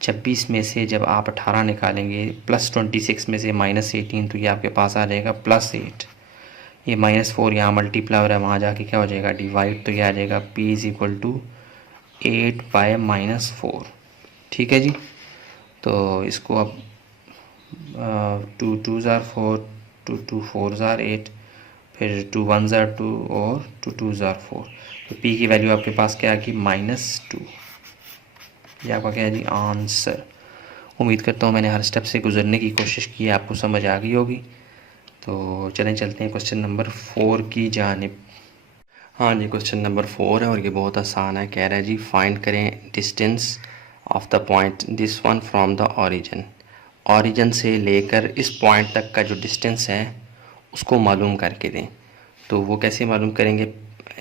26 में से जब आप 18 निकालेंगे प्लस 26 में से माइनस 18 तो ये आपके पास आ जाएगा प्लस 8। ये माइनस 4 यहाँ मल्टीप्लाई हो रहा है, वहाँ जाके क्या हो जाएगा डिवाइड, तो ये आ जाएगा p is equal to 8 by minus 4। ठीक है जी। तो इसको अब 2 2 ज़ार 4 2 2 4 ज़ार 8 फिर 2 1 ज़ार 2 और 2 2 ज़ार 4। तो p की वैल्यू आपके पास क्या आ गई -2। ये आपका क्या है जी आंसर। उम्मीद करता हूँ मैंने हर स्टेप से गुजरने की कोशिश की है, आपको समझ आ गई होगी। तो चलें चलते हैं क्वेश्चन नंबर 4 की जानिब। हाँ जी, क्वेश्चन नंबर 4 है और ये बहुत आसान है। कह रहा है जी फाइंड करें distance of the point this one from the origin. Origin से लेकर इस पॉइंट तक का जो डिस्टेंस है उसको मालूम करके दें। तो वो कैसे मालूम करेंगे,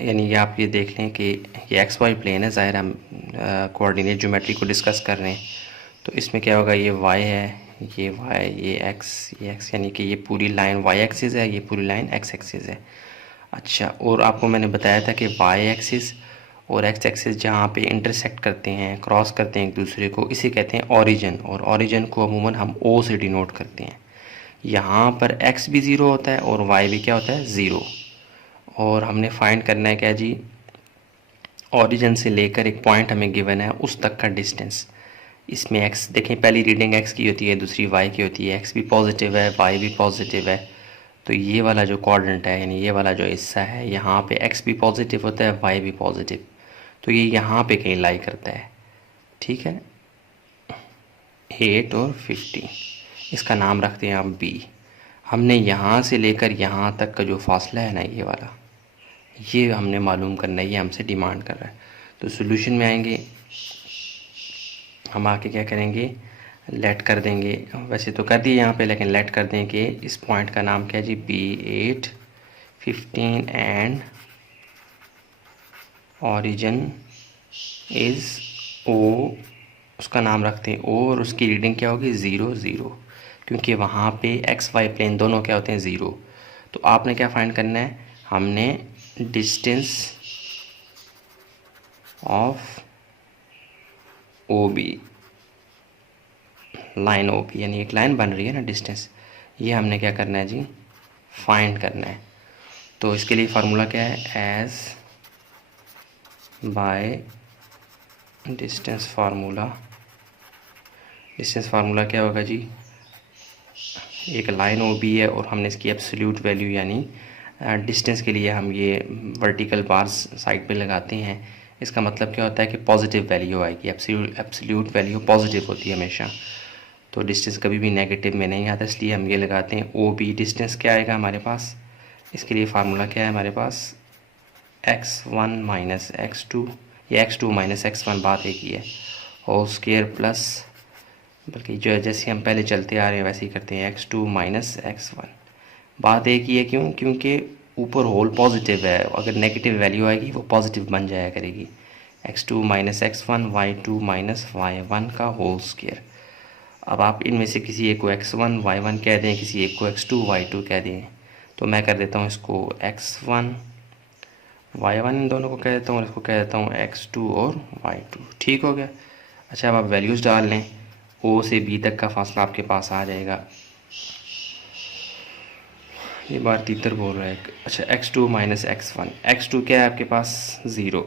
यानी ये आप ये देख लें कि ये एक्स वाई प्लेन है, ज़ाहिर हम कोऑर्डिनेट ज्योमेट्री को डिस्कस कर रहे हैं। तो इसमें क्या होगा, ये वाई है, ये वाई, ये एक्स, यानी कि ये पूरी लाइन वाई एक्सिस है, ये पूरी लाइन एक्स एक्सिस है। अच्छा, और आपको मैंने बताया था कि वाई एक्सिस और एक्स एक्सिस जहाँ पे इंटरसेक्ट करते हैं, क्रॉस करते हैं एक दूसरे को, इसे कहते हैं ओरिजिन, और ओरिजिन को अमूमन हम ओ से डिनोट करते हैं। यहाँ पर एक्स भी ज़ीरो होता है और वाई भी क्या होता है, ज़ीरो। और हमने फाइंड करना है क्या जी, ओरिजिन से लेकर एक पॉइंट हमें गिवन है उस तक का डिस्टेंस। इसमें एक्स देखें, पहली रीडिंग एक्स की होती है, दूसरी वाई की होती है। एक्स भी पॉजिटिव है, वाई भी पॉजिटिव है। तो ये वाला जो क्वाड्रेंट है, यानी ये वाला जो हिस्सा है, यहाँ पे एक्स भी पॉजिटिव होता है, वाई भी पॉजिटिव। तो ये यहाँ पे कहीं लाई करता है, ठीक है। 8 और 15, इसका नाम रखते हैं आप बी। हमने यहाँ से लेकर यहाँ तक का जो फासला है ना, ये वाला, ये हमने मालूम करना है, ये हमसे डिमांड कर रहा है। तो सोल्यूशन में आएंगे हम, आके क्या करेंगे, लेट कर देंगे, वैसे तो कर दिए यहाँ पे, लेकिन लेट कर देंगे इस पॉइंट का नाम क्या है जी, B8 15 and origin is O, उसका नाम रखते हैं O, और उसकी रीडिंग क्या होगी, 0 0, क्योंकि वहाँ पे एक्स वाई प्लेन दोनों क्या होते हैं, 0। तो आपने क्या फाइंड करना है, हमने distance of OB, line OB, यानी एक लाइन बन रही है ना, डिस्टेंस, ये हमने क्या करना है जी, फाइंड करना है। तो इसके लिए फार्मूला क्या है, as by distance formula. Distance formula क्या होगा जी, एक लाइन OB है और हमने इसकी एब्सोल्यूट वैल्यू, यानी डिस्टेंस के लिए हम ये वर्टिकल बार्स साइड पे लगाते हैं। इसका मतलब क्या होता है कि पॉजिटिव वैल्यू आएगी, एब्सोल्यूट वैल्यू पॉजिटिव होती है हमेशा। तो डिस्टेंस कभी भी नेगेटिव में नहीं आता, इसलिए हम ये लगाते हैं OB। डिस्टेंस क्या आएगा हमारे पास, इसके लिए फार्मूला क्या है हमारे पास, x1 माइनस x2, या x2 माइनस x1, बात एक ही है, होल स्क्वायर प्लस, बल्कि जो जैसे हम पहले चलते आ रहे हैं वैसे ही करते हैं, x2 माइनस x1, बात एक ही है। क्यों, क्योंकि ऊपर होल पॉजिटिव है, अगर नेगेटिव वैल्यू आएगी वो पॉजिटिव बन जाया करेगी। x2 minus x1, y2 minus y1 का होल स्क्वायर। अब आप इनमें से किसी एक को x1 y1 कह दें, किसी एक को x2 y2 कह दें। तो मैं कर देता हूँ इसको x1 y1, इन दोनों को कह देता हूँ, और इसको कह देता हूँ x2 और y2। ठीक हो गया। अच्छा, अब आप वैल्यूज़ डाल लें, O से B तक का फासला आपके पास आ जाएगा। ये बार तीतर बोल रहा है। अच्छा, x2 माइनस x1, x2 क्या है आपके पास, 0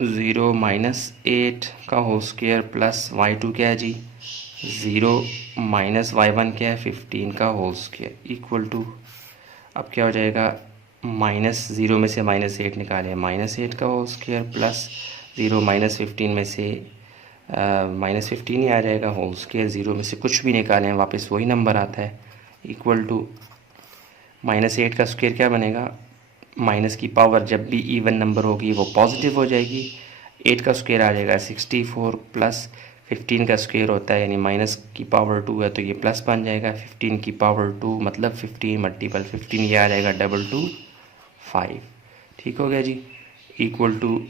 0 माइनस 8 का होल स्क्वायर प्लस y2 क्या है जी, 0 माइनस y1 क्या है, 15 का होल स्क्वायर इक्वल टू, अब क्या हो जाएगा, माइनस 0 में से माइनस 8 निकालें, माइनस 8 का होल स्क्वायर प्लस 0 माइनस 15 में से माइनस 15 ही आ जाएगा होल स्क्वायर, 0 में से कुछ भी निकालें वापस वही नंबर आता है, इक्वल टू माइनस 8 का स्क्वायर क्या बनेगा, माइनस की पावर जब भी इवन नंबर होगी वो पॉजिटिव हो जाएगी। 8 का स्क्वायर आ जाएगा 64 प्लस 15 का स्क्वायर होता है, यानी माइनस की पावर 2 है तो ये प्लस बन जाएगा, 15 की पावर 2 मतलब 15 मल्टीपल 15, ये आ जाएगा 225। ठीक हो गया जी, इक्वल टू,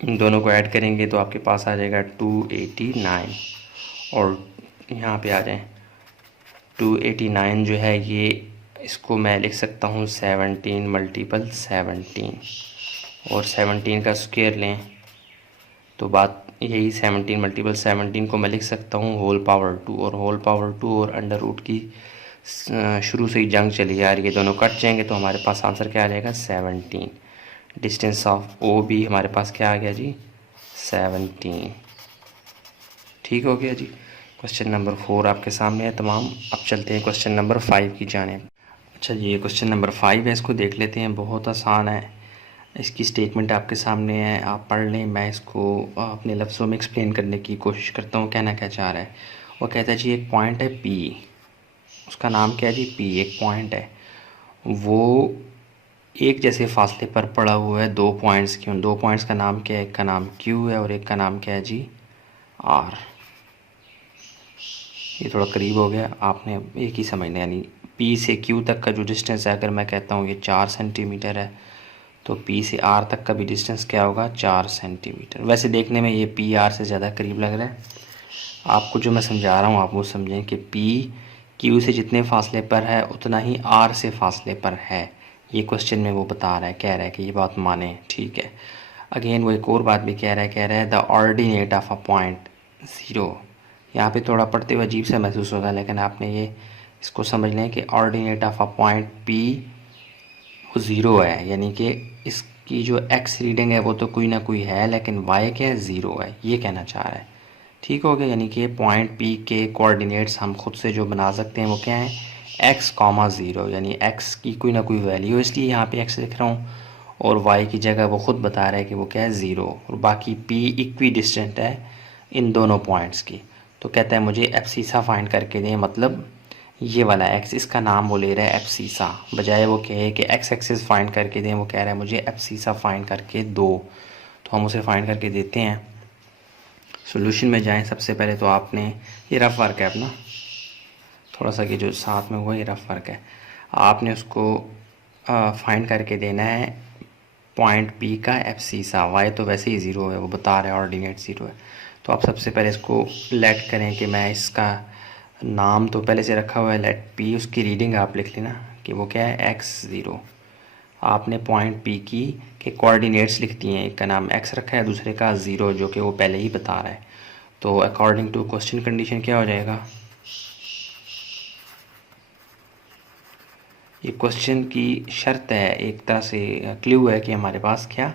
इन दोनों को ऐड करेंगे तो आपके पास आ जाएगा 289, और यहाँ पे आ जाएं 289 जो है ये, इसको मैं लिख सकता हूँ 17 मल्टीपल 17, और 17 का स्क्वायर लें तो बात यही, 17 मल्टीपल 17 को मैं लिख सकता हूँ होल पावर 2, और होल पावर 2 और अंडर रूट की शुरू से ही जंग चली आ रही है, दोनों कट जाएंगे तो हमारे पास आंसर क्या आ जाएगा, 17। डिस्टेंस ऑफ OB हमारे पास क्या आ गया जी, 17। ठीक हो गया जी। क्वेश्चन नंबर 4 आपके सामने है तमाम। अब चलते हैं क्वेश्चन नंबर 5 की जानिब। अच्छा जी, ये क्वेश्चन नंबर 5 है, इसको देख लेते हैं, बहुत आसान है। इसकी स्टेटमेंट आपके सामने है, आप पढ़ लें, मैं इसको अपने लफ्ज़ों में एक्सप्लेन करने की कोशिश करता हूँ कहना क्या चाह रहा है। वो कहता है जी एक पॉइंट है P, उसका नाम क्या है जी, P एक पॉइंट है, वो एक जैसे फासले पर पड़ा हुआ है दो पॉइंट्स की, उन दो पॉइंट्स का नाम क्या है, एक का नाम क्यू है और एक का नाम क्या है जी, आर। ये थोड़ा करीब हो गया, आपने एक ही समझना, यानी पी से क्यू तक का जो डिस्टेंस है, अगर मैं कहता हूँ ये 4 सेंटीमीटर है, तो पी से आर तक का भी डिस्टेंस क्या होगा, 4 सेंटीमीटर। वैसे देखने में ये पी आर से ज़्यादा करीब लग रहा है। आपको जो मैं समझा रहा हूँ आप वो समझें कि पी क्यू से जितने फासले पर है उतना ही आर से फासले पर है। ये क्वेश्चन में वो बता रहा है, कह रहा है कि ये बात माने, ठीक है। अगेन वो एक और बात भी कह रहा है the ordinate of a point zero. यहाँ पे थोड़ा पढ़ते हुए अजीब सा महसूस होगा, लेकिन आपने ये इसको समझ लें कि ordinate of a point P वो ज़ीरो है, यानी कि इसकी जो एक्स रीडिंग है वो तो कोई ना कोई है, लेकिन वाई क्या है, ज़ीरो है, ये कहना चाह रहा है। ठीक हो गया, यानी कि पॉइंट पी के कोऑर्डिनेट्स हम खुद से जो बना सकते हैं वो क्या है, एक्स कॉमा ज़ीरो, यानी एक्स की कोई ना कोई वैल्यू, इसलिए यहाँ पे एक्स लिख रहा हूँ, और वाई की जगह वो खुद बता रहा है कि वो क्या है, ज़ीरो, और बाकी पी इक्वी डिस्टेंट है इन दोनों पॉइंट्स की। तो कहता है मुझे एब्सिसा फाइंड करके दें, मतलब ये वाला एक्स, इसका नाम वो ले रहा है एब्सिसा, बजाय वो कहे कि एक्स एक्सिस फाइंड करके दें, वो कह रहा है मुझे एब्सिसा फाइंड करके दो। तो हम उसे फाइंड करके देते हैं। सॉल्यूशन में जाएं, सबसे पहले तो आपने, ये रफ वर्क है अपना, थोड़ा सा कि जो साथ में हुआ ये रफ वर्क है, आपने उसको फाइंड करके देना है पॉइंट पी का एब्सिसा। वाई तो वैसे ही ज़ीरो है, वो बता रहा है ऑर्डिनेट ज़ीरो है। तो आप सबसे पहले इसको लेट करें कि मैं इसका नाम तो पहले से रखा हुआ है लेट पी, उसकी रीडिंग आप लिख लेना कि वो क्या है, एक्स ज़ीरो। आपने पॉइंट पी की के कोऑर्डिनेट्स लिख दिए हैं, एक का नाम एक्स रखा है, दूसरे का ज़ीरो, जो कि वो पहले ही बता रहा है। तो अकॉर्डिंग टू क्वेश्चन कंडीशन क्या हो जाएगा, ये क्वेश्चन की शर्त है, एक तरह से क्लू है कि हमारे पास क्या,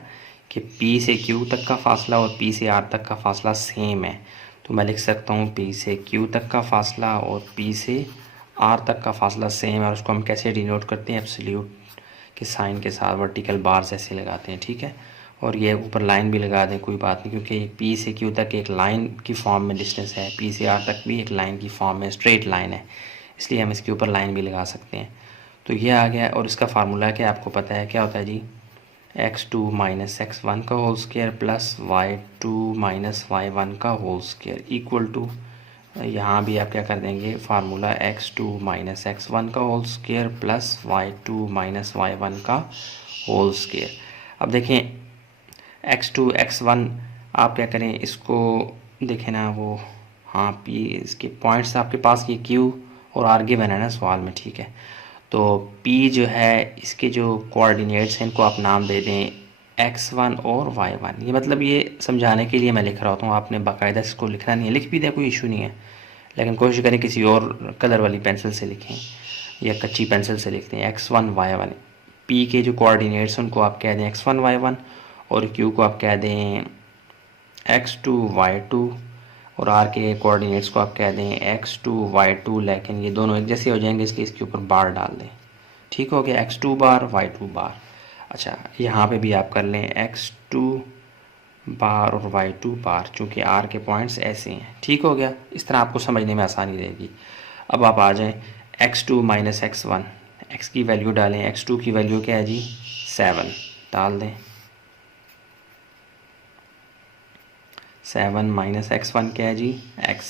कि P से Q तक का फासला और P से R तक का फासला सेम है। तो मैं लिख सकता हूँ P से Q तक का फासला और P से R तक का फासला सेम है, और उसको हम कैसे डिनोट करते हैं, एब्सोल्यूट के साइन के साथ वर्टिकल बार्स ऐसे लगाते हैं, ठीक है। और ये ऊपर लाइन भी लगा दें, कोई बात नहीं, क्योंकि P से Q तक एक लाइन की फॉर्म में डिस्टेंस है, P से R तक भी एक लाइन की फॉर्म में स्ट्रेट लाइन है, इसलिए हम इसके ऊपर लाइन भी लगा सकते हैं। तो ये आ गया, और इसका फार्मूला क्या आपको पता है, क्या होता है जी, x2 माइनस x1 का whole square plus y2 minus y1 का होल स्क्वायर इक्वल टू, यहाँ भी आप क्या कर देंगे, फार्मूला x2 माइनस x1 का whole square plus y2 minus y1 का होल स्क्वायर। अब देखें x2 x1, आप क्या करें, इसको देखें ना वो, हाँ पी, इसके पॉइंट्स आपके पास ये q और r गिवन है ना सवाल में, ठीक है। तो P जो है, इसके जो कोऑर्डिनेट्स हैं इनको आप नाम दे दें x1 और y1। ये मतलब ये समझाने के लिए मैं लिख रहा होता हूँ, आपने बाकायदा इसको लिखना नहीं है, लिख भी दें कोई इशू नहीं है, लेकिन कोशिश करें किसी और कलर वाली पेंसिल से लिखें या कच्ची पेंसिल से लिखते हैं x1 y1। P के जो कोऑर्डिनेट्स उनको आप कह दें x1 y1, और Q को आप कह दें x2 y2, और R के कोऑर्डिनेट्स को आप कह दें x2 y2, लेकिन ये दोनों एक जैसे हो जाएंगे, इसलिए इसके ऊपर बार डाल दें। ठीक हो गया, x2 बार y2 बार। अच्छा, यहाँ पे भी आप कर लें x2 बार और y2 बार, चूँकि R के पॉइंट्स ऐसे हैं। ठीक हो गया, इस तरह आपको समझने में आसानी रहेगी। अब आप आ जाएं x2 माइनस x1, x की वैल्यू डालें, x2 की वैल्यू क्या है जी, 7 डाल दें, 7 माइनस x1 क्या है जी, x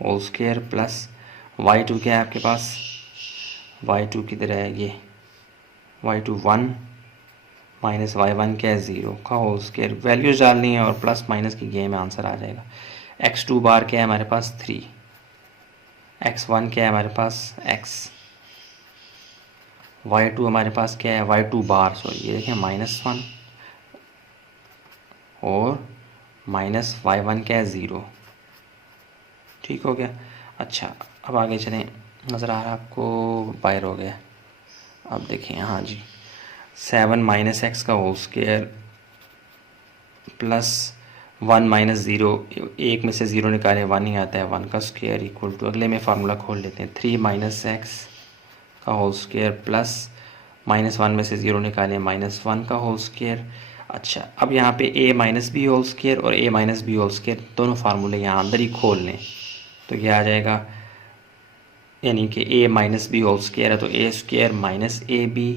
whole square plus y2 क्या है आपके पास, y2 किधर है, ये y2 1 माइनस y1 क्या है, 0 का होल स्क्वायर। वैल्यूज डालनी है और प्लस माइनस की गेम में आंसर आ जाएगा। x2 बार क्या है हमारे पास 3, x1 क्या है हमारे पास x, y2 हमारे पास क्या है, y2 बार, सॉरी ये देखें -1, और माइनस y1 क्या है 0। ठीक हो गया। अच्छा, अब आगे चलें, नज़र आ रहा है आपको, बाहर हो गया। अब देखें, हाँ जी, 7 माइनस एक्स का होल स्क्वायर प्लस 1 माइनस 0, एक में से 0 निकालें 1 ही आता है, 1 का स्क्वायर इक्वल टू, अगले में फार्मूला खोल लेते हैं, 3 माइनस एक्स का होल स्क्वायर प्लस -1 में से 0 निकालें -1 का होल स्क्वायर। अच्छा, अब यहाँ पे a minus B whole square और a minus B whole square दोनों फार्मूले यहाँ अंदर ही खोल लें, तो ये आ जाएगा, यानी कि a minus B whole square है तो a square minus A B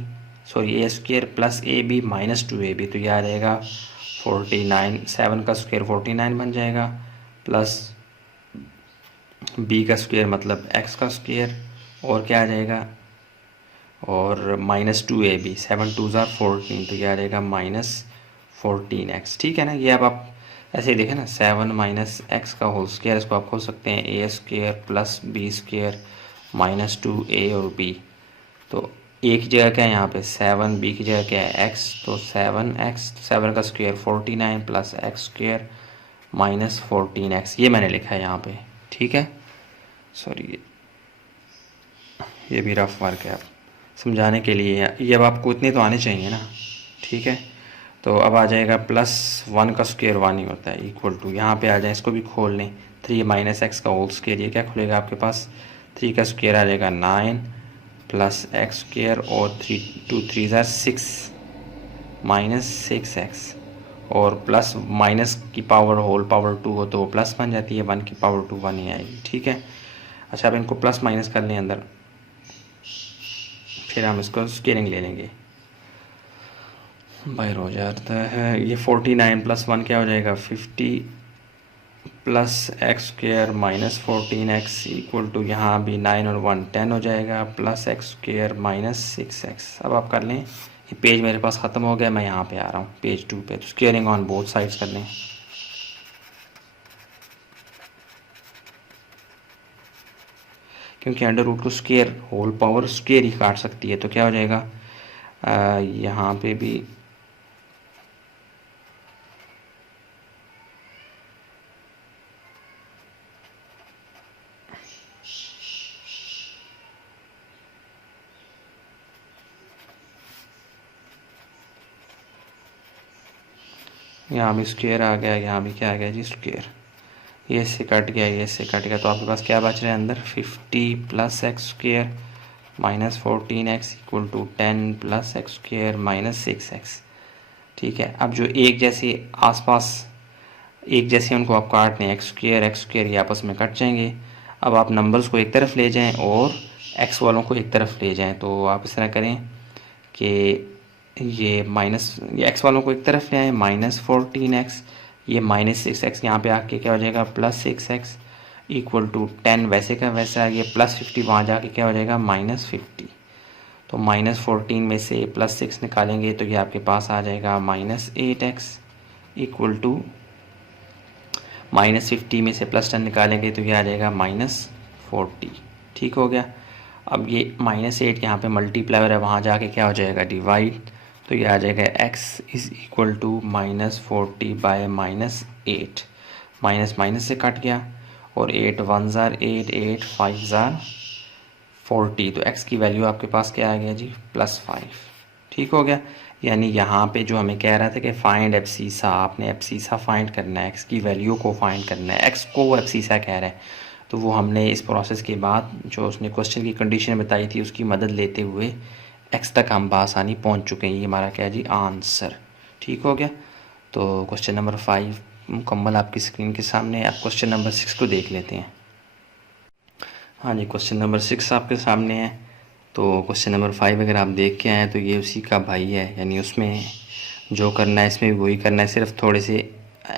sorry A square plus A B minus 2ab, तो यह आ जाएगा 49, 7 का स्क्वायर 49 बन जाएगा, प्लस बी का स्क्वायर मतलब एक्स का स्क्वायर, और क्या आ जाएगा, और माइनस 2ab, 7 2 ज़ार 14, तो यह आ जाएगा माइनस 14x। ठीक है ना। ये अब आप ऐसे ही देखें ना, 7 माइनस एक्स का होल स्क्वायर, इसको आप खोल सकते हैं A square plus B square minus 2a और b। तो ए की जगह क्या है यहाँ पे 7, बी की जगह क्या है x, तो 7x, 7 का square 49 plus X square minus 14x, ये मैंने लिखा है यहाँ पे। ठीक है, सॉरी ये भी रफ वर्क है, आप समझाने के लिए। ये अब आपको इतने तो आने चाहिए ना। ठीक है, तो अब आ जाएगा +1 का स्क्वायर 1 ही होता है, इक्वल टू, यहाँ पे आ जाए, इसको भी खोल लें, 3 माइनस एक्स का होल स्क्वायर, ये क्या खुलेगा आपके पास, 3 का स्क्वायर आ जाएगा 9 प्लस एक्स स्क्वायर, और 3 2 3 ज़ार 6 माइनस 6x, और प्लस माइनस की पावर होल पावर 2 हो तो वो प्लस बन जाती है, 1 की पावर 2 1 ही आएगी। ठीक है, अच्छा अब इनको प्लस माइनस कर लें अंदर, फिर हम इसको स्क्वेयरिंग ले लेंगे, बाहर हो जाता है। ये 49 प्लस 1 क्या हो जाएगा 50 plus X square minus 14x equal to, यहाँ भी 9 और 1 10 हो जाएगा, plus X square minus 6x। अब आप कर लें, ये पेज मेरे पास ख़त्म हो गया, मैं यहाँ पे आ रहा हूँ पेज 2 पे, तो स्क्वेयरिंग ऑन बोथ साइड्स कर लें। क्योंकि अंडर रूट को स्क्वेयर होल पावर स्क्वेयर ही काट सकती है, तो क्या हो जाएगा, यहाँ पे भी यहाँ भी स्क्वेयर आ गया, यहाँ भी क्या आ गया जी स्क्वेयर, ये से कट गया, ये से कट गया, तो आपके पास क्या बच रहा है अंदर 50 plus X square minus 14x equal to 10 plus X square minus 6x। ठीक है, अब जो एक जैसे आसपास एक जैसे उनको आप काटने, एक्स स्क्वेयर ये आपस में कट जाएंगे। अब आप नंबर्स को एक तरफ ले जाएं और एक्स वालों को एक तरफ ले जाएं, तो आप इस तरह करें कि ये एक्स वालों को एक तरफ ले आए, -14x, ये -6x, यहाँ पे आके क्या हो जाएगा +6x इक्वल टू 10, वैसे का वैसा, ये +50 वहाँ जाके क्या हो जाएगा -50। तो -14 में से +6 निकालेंगे तो ये आपके पास आ जाएगा -8x इक्वल टू, -50 में से +10 निकालेंगे तो ये आ जाएगा -40। ठीक हो गया। अब ये -8 यहाँ पे मल्टीप्लाई है, वहाँ जाके क्या हो जाएगा डिवाइड, तो ये आ जाएगा x is equal to -40 by -8, minus minus से कट गया, और 8 1 ज़ार 8, 8 5 ज़ार 40, तो x की वैल्यू आपके पास क्या आ गया जी +5। ठीक हो गया। यानी यहाँ पे जो हमें कह रहा था कि फाइंड एब्सिसा, आपने एब्सिसा फाइंड करना है, x की वैल्यू को फाइंड करना है, x को वो एब्सिसा कह रहा है, तो वो हमने इस प्रोसेस के बाद जो उसने क्वेश्चन की कंडीशन बताई थी उसकी मदद लेते हुए x तक हम बासानी पहुँच चुके हैं। ये हमारा क्या जी आंसर। ठीक हो गया। तो क्वेश्चन नंबर 5 मुकम्मल आपकी स्क्रीन के सामने। आप क्वेश्चन नंबर 6 को देख लेते हैं। हाँ जी, क्वेश्चन नंबर 6 आपके सामने है। तो क्वेश्चन नंबर 5 अगर आप देख के आए तो ये उसी का भाई है, यानी उसमें जो करना है इसमें भी वही करना है, सिर्फ थोड़े से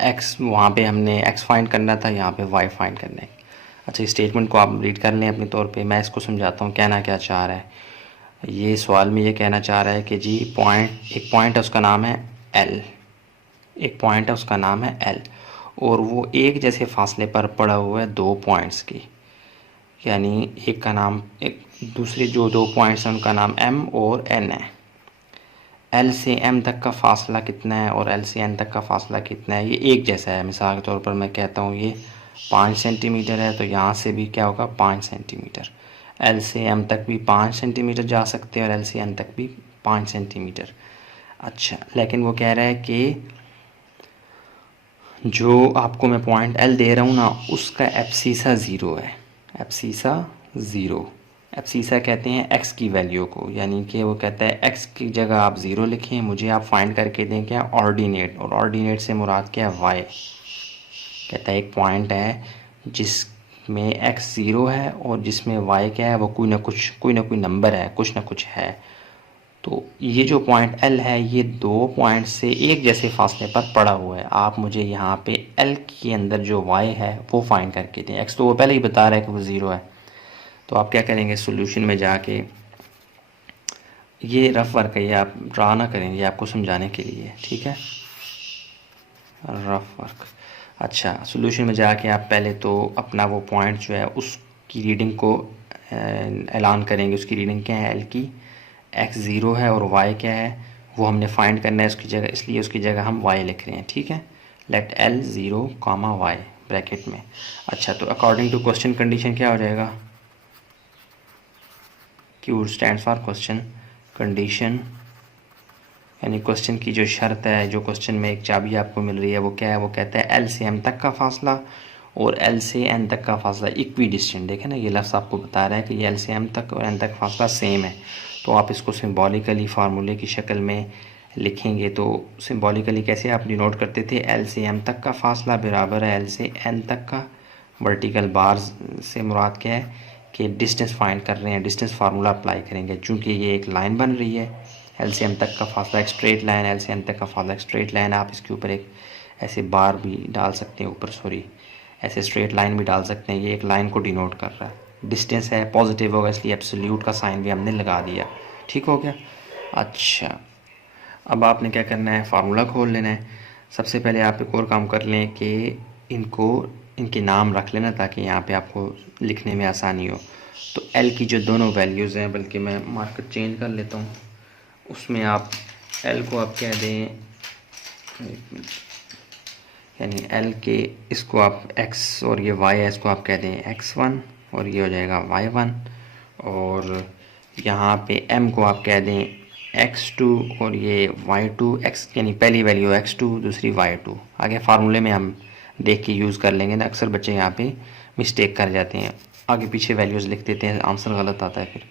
x, वहाँ पे हमने x फाइंड करना था, यहाँ पे y फाइंड करना है। अच्छा, इस स्टेटमेंट को आप रीड कर लें अपने तौर पे, मैं इसको समझाता हूँ कहना क्या चाह रहा है। ये सवाल में ये कहना चाह रहा है कि जी एक पॉइंट है उसका नाम है L, एक पॉइंट है उसका नाम है L, और वो एक जैसे फासले पर पड़ा हुआ है 2 पॉइंट्स की, यानी एक का नाम, एक दूसरे जो 2 पॉइंट्स हैं उनका नाम M और N है। L से M तक का फासला कितना है और L से N तक का फासला कितना है, ये एक जैसा है। मिसाल के तौर पर मैं कहता हूँ ये 5 सेंटीमीटर है, तो यहाँ से भी क्या होगा 5 सेंटीमीटर। L से M तक भी 5 सेंटीमीटर जा सकते हैं और L से N तक भी 5 सेंटीमीटर। अच्छा, लेकिन वो कह रहा है कि जो आपको मैं पॉइंट L दे रहा हूँ ना, उसका एब्सिसा 0 है, एब्सिसा 0। एब्सिसा कहते हैं x की वैल्यू को, यानी कि वो कहता है x की जगह आप 0 लिखें, मुझे आप फाइंड करके दें क्या ऑर्डिनेट, और ऑर्डिनेट से मुराद क्या है y। कहता है एक पॉइंट है जिसमें x 0 है और जिसमें y क्या है, वो कोई ना कोई नंबर है, कुछ ना कुछ है। तो ये जो पॉइंट L है ये दो पॉइंट से एक जैसे फासले पर पड़ा हुआ है। आप मुझे यहाँ पे L के अंदर जो y है वो फाइंड करके दें। x तो वो पहले ही बता रहा है कि वो 0 है। तो आप क्या करेंगे, सॉल्यूशन में जाके, ये रफ वर्क है, ये आप ड्रा ना करें, ये आपको समझाने के लिए, ठीक है, रफ वर्क। अच्छा, सॉल्यूशन में जाके आप पहले तो अपना वो पॉइंट जो है उसकी रीडिंग को ऐलान करेंगे। उसकी रीडिंग क्या है, L की, x 0 है और y क्या है वो हमने फाइंड करना है उसकी जगह, इसलिए उसकी जगह हम y लिख रहे हैं, ठीक है। लेट L 0, y ब्रैकेट में। अच्छा, तो अकॉर्डिंग टू क्वेश्चन कंडीशन क्या हो जाएगा, Q stands for question condition, यानी क्वेश्चन की जो शर्त है, जो क्वेश्चन में एक चाबी आपको मिल रही है वो क्या है, वो कहता है L से M तक का फासला और L से N तक का फासला इक्वी डिस्टेंट। देखें ना, ये लफ्ज़ आपको बता रहा है कि ये L से M तक और N तक फासला सेम है। तो आप इसको सिंबॉलिकली फार्मूले की शक्ल में लिखेंगे। तो सिंबॉलिकली कैसे आप डिनोट करते थे, L से M तक का फासला बराबर है L से N तक का, वर्टिकल बार से मुराद क्या है कि डिस्टेंस फाइंड कर रहे हैं, डिस्टेंस फार्मूला अप्लाई करेंगे। चूँकि ये एक लाइन बन रही है, L से M तक का फासला एक स्ट्रेट लाइन, L से N तक का फासला एक स्ट्रेट लाइन, आप इसके ऊपर एक ऐसे बार भी डाल सकते हैं, ऊपर सॉरी ऐसे स्ट्रेट लाइन भी डाल सकते हैं। ये एक लाइन को डिनोट कर रहा है, डिस्टेंस है पॉजिटिव होगा इसलिए एब्सोल्यूट का साइन भी हमने लगा दिया, ठीक हो गया। अच्छा, अब आपने क्या करना है, फार्मूला खोल लेना है। सबसे पहले आप एक और काम कर लें कि इनके नाम रख लेना ताकि यहाँ पे आपको लिखने में आसानी हो। तो L की जो दोनों वैल्यूज़ हैं, बल्कि मैं मार्कर चेंज कर लेता हूँ, उसमें आप L को आप कह दें, यानी L के इसको आप x और ये y है इसको आप कह दें x1 और ये हो जाएगा y1, और यहाँ पे m को आप कह दें x2 और ये y2, x यानी पहली वैल्यू x2 दूसरी y2। आगे फार्मूले में हम देख के यूज़ कर लेंगे ना, अक्सर बच्चे यहाँ पे मिस्टेक कर जाते हैं, आगे पीछे वैल्यूज़ लिख देते हैं, आंसर गलत आता है फिर।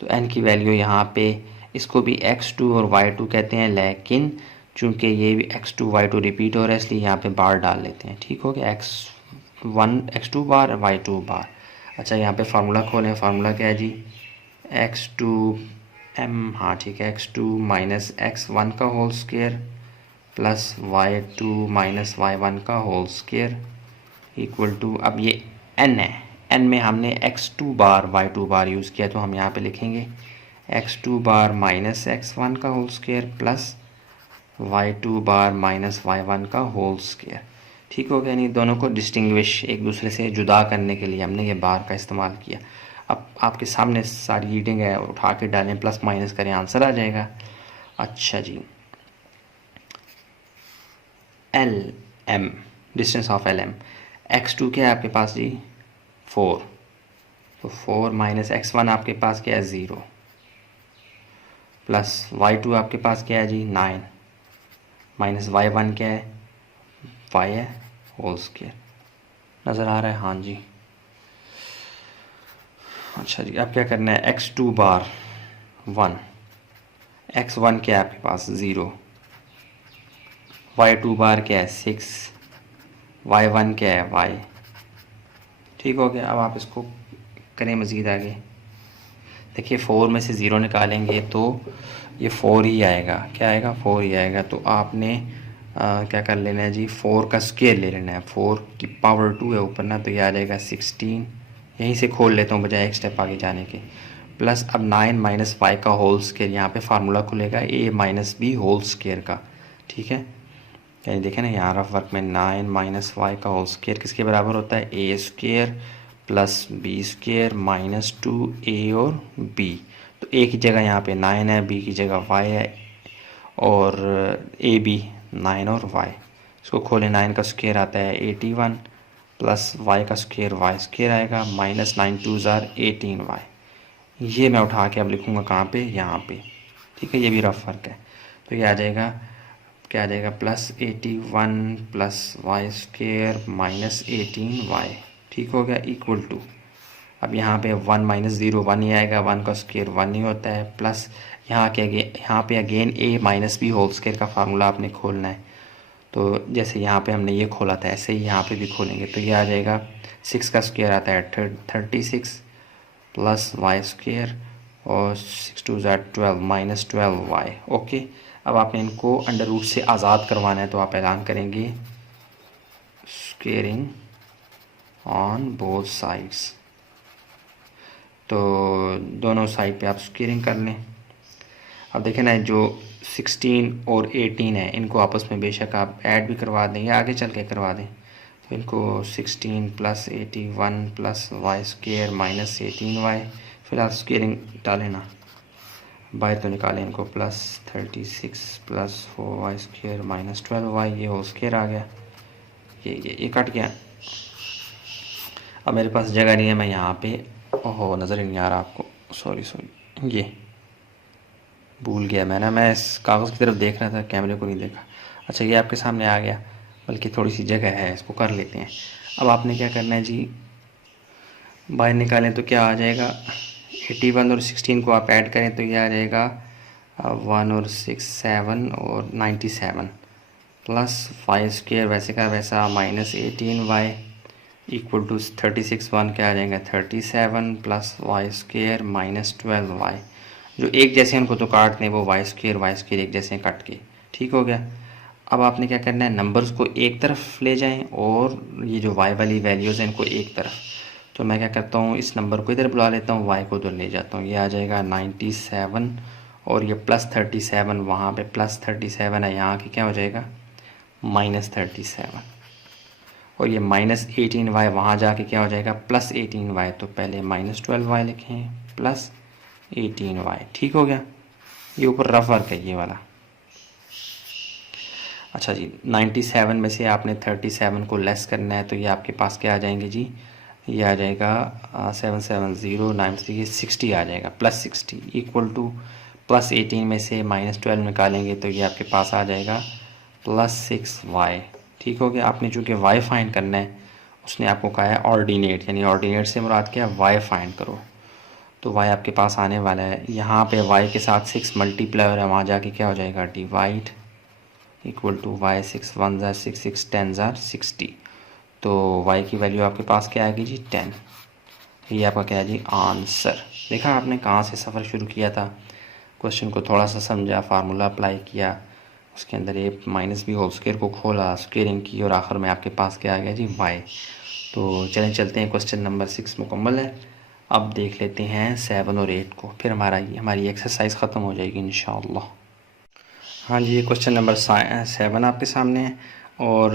तो n की वैल्यू यहाँ पे, इसको भी x2 और y2 कहते हैं, लेकिन चूँकि ये भी x2 y2 रिपीट हो रहा है इसलिए यहाँ पे बार डाल लेते हैं, ठीक हो गया, x2 बार y2 बार। अच्छा, यहाँ पे फार्मूला खोलें, फार्मूला क्या है जी, x2m, हाँ ठीक है, x2 माइनस x1 का whole square plus y2 minus y1 का होल स्क्वायर इक्वल टू, अब ये n है, n में हमने x2 बार y2 बार यूज़ किया तो हम यहाँ पे लिखेंगे x2 बार माइनस x1 का होल स्क्वायर प्लस y2 बार माइनस y1 का होल स्क्वायर, ठीक हो गया। यानी दोनों को डिस्टिंग्विश, एक दूसरे से जुदा करने के लिए हमने ये बार का इस्तेमाल किया। अब आपके सामने सारी रीडिंग है, उठा के डालें, प्लस माइनस करें, आंसर आ जाएगा। अच्छा जी, LM, distance of LM, x2 क्या है आपके पास जी 4, तो 4 माइनस x1 आपके पास क्या है 0, प्लस y2 आपके पास क्या है जी 9, माइनस y1 क्या है y है होल स्क्वायर। नज़र आ रहा है, हाँ जी। अच्छा जी, अब क्या करना है, x2 बार 1, x1 क्या है आपके पास 0, y2 बार क्या है 6, y1 क्या है y, ठीक हो गया। अब आप इसको करें मज़ीद आगे, देखिए 4 में से 0 निकालेंगे तो ये 4 ही आएगा, क्या आएगा 4 ही आएगा। तो आपने क्या कर लेना है जी, 4 का स्क्वायर ले लेना है, 4 की पावर 2 है ऊपर ना, तो ये आ जाएगा 16, यहीं से खोल लेता हूँ बजाय एक स्टेप आगे जाने के, प्लस अब 9 माइनस वाई का होल स्क्वायर, यहाँ पे फार्मूला खुलेगा a minus B whole square का, ठीक है। यानी देखें ना, यहाँ रफ वर्क में 9 माइनस वाई का होल स्क्वायर किसके बराबर होता है, A square plus B square minus 2a और b। तो a की जगह यहाँ पे 9 है, b की जगह y है, और ए बी 9 और y, इसको खोलें, 9 का स्क्वायर आता है 81 प्लस y का स्क्वायर y स्क्वायर आएगा, माइनस 9 2 ज़ार 18y। ये मैं उठा के अब लिखूँगा कहाँ पे, यहाँ पे, ठीक है, ये भी रफ वर्क है। तो ये आ जाएगा, क्या आ जाएगा, plus 81 plus Y square minus 18y, ठीक हो गया, इक्वल टू, अब यहाँ पे 1 माइनस 0 1 ही आएगा, 1 का स्क्वायर 1 ही होता है, प्लस यहाँ पे again a minus B whole square का फार्मूला आपने खोलना है। तो जैसे यहाँ पे हमने ये खोला था ऐसे ही यहाँ पे भी खोलेंगे, तो ये आ जाएगा 6 का स्क्वायर आता है 36 प्लस वाई स्क्वायर और 6 2 12 माइनस 12y। ओके, अब आपने इनको अंडर रूट से आज़ाद करवाना है, तो आप ऐलान करेंगे स्क्वेयरिंग ऑन बोथ साइड्स। तो दोनों साइड पे आप स्क्वेयरिंग कर लें। अब देखें ना, जो 16 और 18 है, इनको आपस में बेशक आप ऐड भी करवा दें या आगे चल के करवा दें। तो इनको 16 plus 81 plus Y square minus 18y, फिर आप स्क्वेयरिंग डालें ना, बाहर तो निकालें इनको, plus 36 plus 4y square minus 12y, ये होल स्क्वेयर आ गया, ये कट गया। अब मेरे पास जगह नहीं है, मैं यहाँ पे, ओहो नज़र ही नहीं आ रहा आपको, सॉरी, ये भूल गया मैं इस कागज़ की तरफ देख रहा था, कैमरे को नहीं देखा। अच्छा, ये आपके सामने आ गया, बल्कि थोड़ी सी जगह है, इसको कर लेते हैं। अब आपने क्या करना है जी, बाहर निकालें तो क्या आ जाएगा, 81 और 16 को आप ऐड करें तो ये आ जाएगा 1 और 6 7 और 97 प्लस 5 स्क्वेयर वैसे का वैसा माइनस 18y इक्वल टू 36 1 क्या आ जाएगा 37 plus Y square minus 12y। जो एक जैसे हैं उनको तो काट दें, वो वाई स्क्वेयर एक जैसे हैं कट के, ठीक हो गया। अब आपने क्या करना है, नंबर्स को एक तरफ ले जाएं और ये जो y वाली वैल्यूज़ हैं इनको एक तरफ। तो मैं क्या करता हूँ, इस नंबर को इधर बुला लेता हूँ, y को उधर ले जाता हूँ, ये आ जाएगा 97 और ये प्लस 37, वहाँ पे प्लस 37 है, यहाँ की क्या हो जाएगा माइनस 37, और ये माइनस 18y वहाँ जाके क्या हो जाएगा प्लस 18y। तो पहले माइनस 12y लिखें प्लस 18y, ठीक हो गया। ये ऊपर रफ वर्क है ये वाला। अच्छा जी, 97 में से आपने 37 को लेस करना है, तो ये आपके पास क्या आ जाएंगे जी, ये आ जाएगा 770 60 आ जाएगा, प्लस 60 इक्वल टू प्लस 18 में से माइनस 12 निकालेंगे तो ये आपके पास आ जाएगा प्लस 6y, ठीक हो गया। आपने चूँकि y फाइंड करना है, उसने आपको कहा है ऑर्डिनेट, यानी ऑर्डिनेट से मुराद क्या है, y फाइंड करो। तो y आपके पास आने वाला है, यहाँ पे y के साथ 6 मल्टीप्लाई है, वहाँ जाके क्या हो जाएगा डिवाइड इक्वल टू y 6 1 ज़ार 6 6 10 ज़ार 60। तो y की वैल्यू आपके पास क्या आएगी जी 10। ये आपका क्या है जी आंसर। देखा आपने कहाँ से सफ़र शुरू किया था, क्वेश्चन को थोड़ा सा समझा, फार्मूला अप्लाई किया, उसके अंदर ए माइनस बी होल स्क्वायर को खोला, स्क्वेयरिंग की, और आखिर में आपके पास क्या आ गया जी y। तो चलें चलते हैं, क्वेश्चन नंबर 6 मुकम्मल है। अब देख लेते हैं 7 और 8 को, फिर हमारी एक्सरसाइज ख़त्म हो जाएगी इंशाअल्लाह। हाँ जी, ये क्वेश्चन नंबर 7 आपके सामने है, और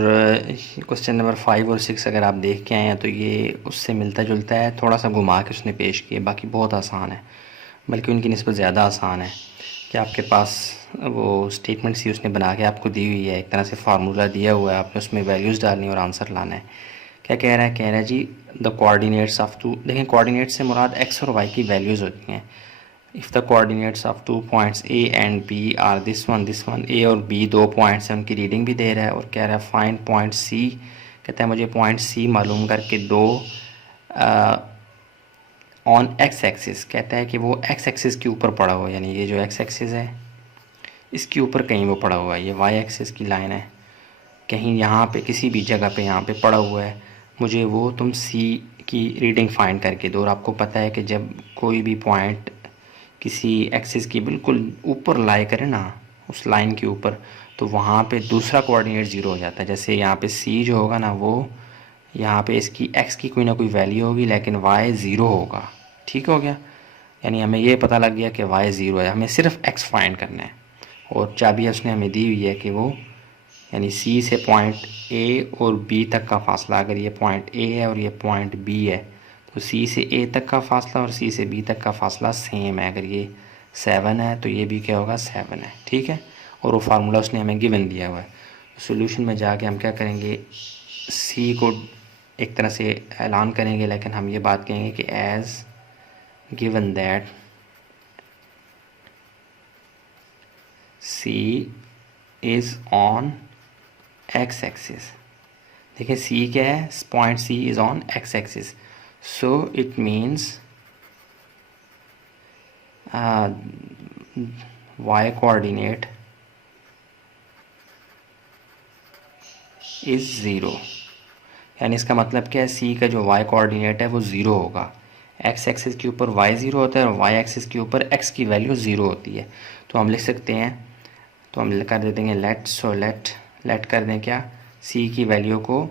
क्वेश्चन नंबर 5 और 6 अगर आप देख के आए हैं तो ये उससे मिलता जुलता है, थोड़ा सा घुमा के उसने पेश किए, बाकी बहुत आसान है, बल्कि उनकी निस्बत ज़्यादा आसान है। कि आपके पास वो स्टेटमेंट सी उसने बना के आपको दी हुई है, एक तरह से फार्मूला दिया हुआ है, आपने उसमें वैल्यूज़ डालनी और आंसर लाना है। क्या कह रहा है जी द कोऑर्डिनेट्स ऑफ टू, देखें कोऑर्डिनेट से मुराद एक्स और वाई की वैल्यूज़ होती हैं। If the coordinates of 2 points A and B are this one, A और बी 2 पॉइंट्स हैं, उनकी रीडिंग भी दे रहा है, और कह रहा है फाइंड पॉइंट सी, कहता है मुझे पॉइंट सी मालूम करके दो ऑन एक्स एक्सिस, कहता है कि वो एक्स एक्सिस के ऊपर पड़ा हुआ है, यानी ये जो एक्स एक्सिस है इसके ऊपर कहीं वो पड़ा हुआ है, ये वाई एक्सिस की लाइन है, कहीं यहाँ पे किसी भी जगह पे यहाँ पे पड़ा हुआ है, मुझे वो तुम सी की रीडिंग फाइंड करके दो। और आपको पता है कि जब कोई भी पॉइंट किसी एक्सिस की बिल्कुल ऊपर लाई करे ना, उस लाइन के ऊपर, तो वहाँ पे दूसरा कोऑर्डिनेट ज़ीरो हो जाता है। जैसे यहाँ पे सी जो होगा ना, वो यहाँ पे इसकी एक्स की कोई ना कोई वैल्यू होगी, लेकिन वाई ज़ीरो होगा, ठीक हो गया। यानी हमें ये पता लग गया कि वाई ज़ीरो है, हमें सिर्फ एक्स फाइंड करना है, और चाबी उसने हमें दी हुई है कि वो, यानी सी से पॉइंट ए और बी तक का फासला, अगर ये पॉइंट ए है और ये पॉइंट बी है, तो सी से ए तक का फासला और सी से बी तक का फासला सेम है। अगर ये 7 है तो ये भी क्या होगा 7 है, ठीक है। और वो फार्मूला उसने हमें गिवन दिया हुआ है। सॉल्यूशन में जाके हम क्या करेंगे, सी को एक तरह से ऐलान करेंगे, लेकिन हम ये बात कहेंगे कि as given that C is on X axis. देखिए सी क्या है, point C is on X axis, so it means y coordinate is 0। यानी इसका मतलब क्या है, c का जो y कोऑर्डिनेट है वो 0 होगा। एक्स एक्सिस के ऊपर वाई ज़ीरो होता है और वाई एक्सिस के ऊपर एक्स की वैल्यू ज़ीरो होती है। तो हम लिख सकते हैं, तो हम कर दे देंगे लेट, सो लेट कर दें क्या, सी की वैल्यू को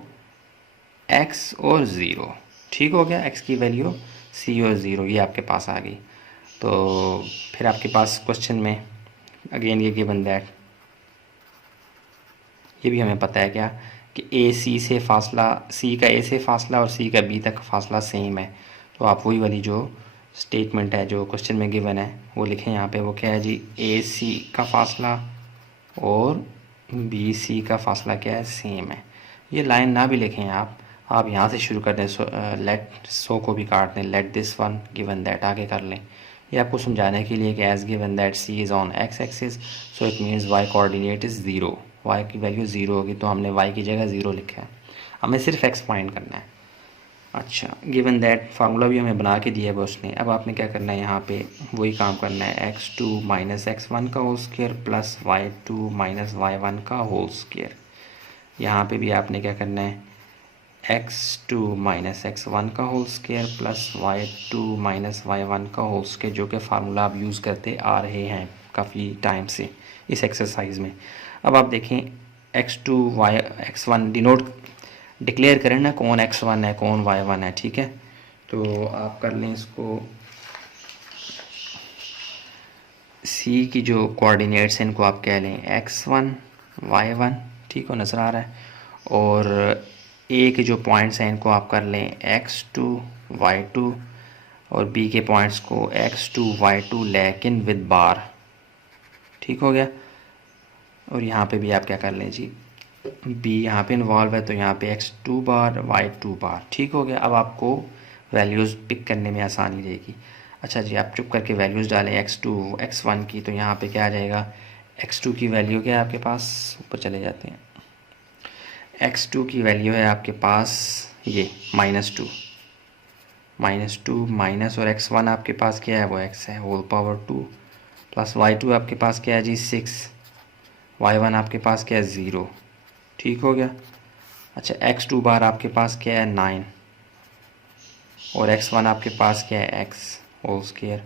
एक्स और ज़ीरो। ठीक हो गया, एक्स की वैल्यू सी और ज़ीरो ये आपके पास आ गई। तो फिर आपके पास क्वेश्चन में अगेन ये गिवन दैट, ये भी हमें पता है क्या कि ए सी से फासला, सी का ए से फासला और सी का बी तक फासला सेम है। तो आप वही वाली जो स्टेटमेंट है जो क्वेश्चन में गिवन है वो लिखें यहाँ पे। वो क्या है जी, ए सी का फासला और बी सी का फासला क्या है, सेम है। ये लाइन ना भी लिखें आप यहाँ से शुरू कर दें, लेट सो को भी काट दें, let this one given that आगे कर लें। ये आपको समझाने के लिए कि as given that C is on X axis so it means Y coordinate is zero, Y की वैल्यू ज़ीरो होगी तो हमने वाई की जगह ज़ीरो लिखा है, हमें सिर्फ एक्स फाइंड करना है। अच्छा, गिवन दैट फार्मूला भी हमें बना के दिया है उसने। अब आपने क्या करना है, यहाँ पे वही काम करना है, x2 माइनस x1 का whole square plus y2 minus y1 का होल स्क्वायर। यहाँ पे भी आपने क्या करना है, x2 माइनस x1 का whole square plus y2 minus y1 का होल स्क्वायर, जो कि फार्मूला आप यूज़ करते आ रहे हैं काफ़ी टाइम से इस एक्सरसाइज में। अब आप देखें x2 x1 डिनोट डिक्लेयर करें ना कौन x1 है कौन y1 है, ठीक है। तो आप कर लें इसको, c की जो कोऑर्डिनेट्स हैं इनको आप कह लें x1 y1, ठीक हो, नज़र आ रहा है। और ए के जो पॉइंट्स हैं इनको आप कर लें x2 y2 और बी के पॉइंट्स को x2 y2 लेकिन विद बार, ठीक हो गया। और यहाँ पे भी आप क्या कर लें जी, बी यहाँ पे इन्वॉल्व है तो यहाँ पे x2 बार y2 बार, ठीक हो गया। अब आपको वैल्यूज़ पिक करने में आसानी रहेगी। अच्छा जी, आप चुप करके वैल्यूज़ डालें x2 x1 की, तो यहाँ पे क्या आ जाएगा, x2 की वैल्यू क्या है आपके पास, ऊपर चले जाते हैं, x2 की वैल्यू है आपके पास ये -2 माइनस और x1 आपके पास क्या है, वो x है होल पावर 2 प्लस y2 आपके पास क्या है जी 6, y1 आपके पास क्या है 0, ठीक हो गया। अच्छा, x2 बार आपके पास क्या है 9 और x1 आपके पास क्या है x whole square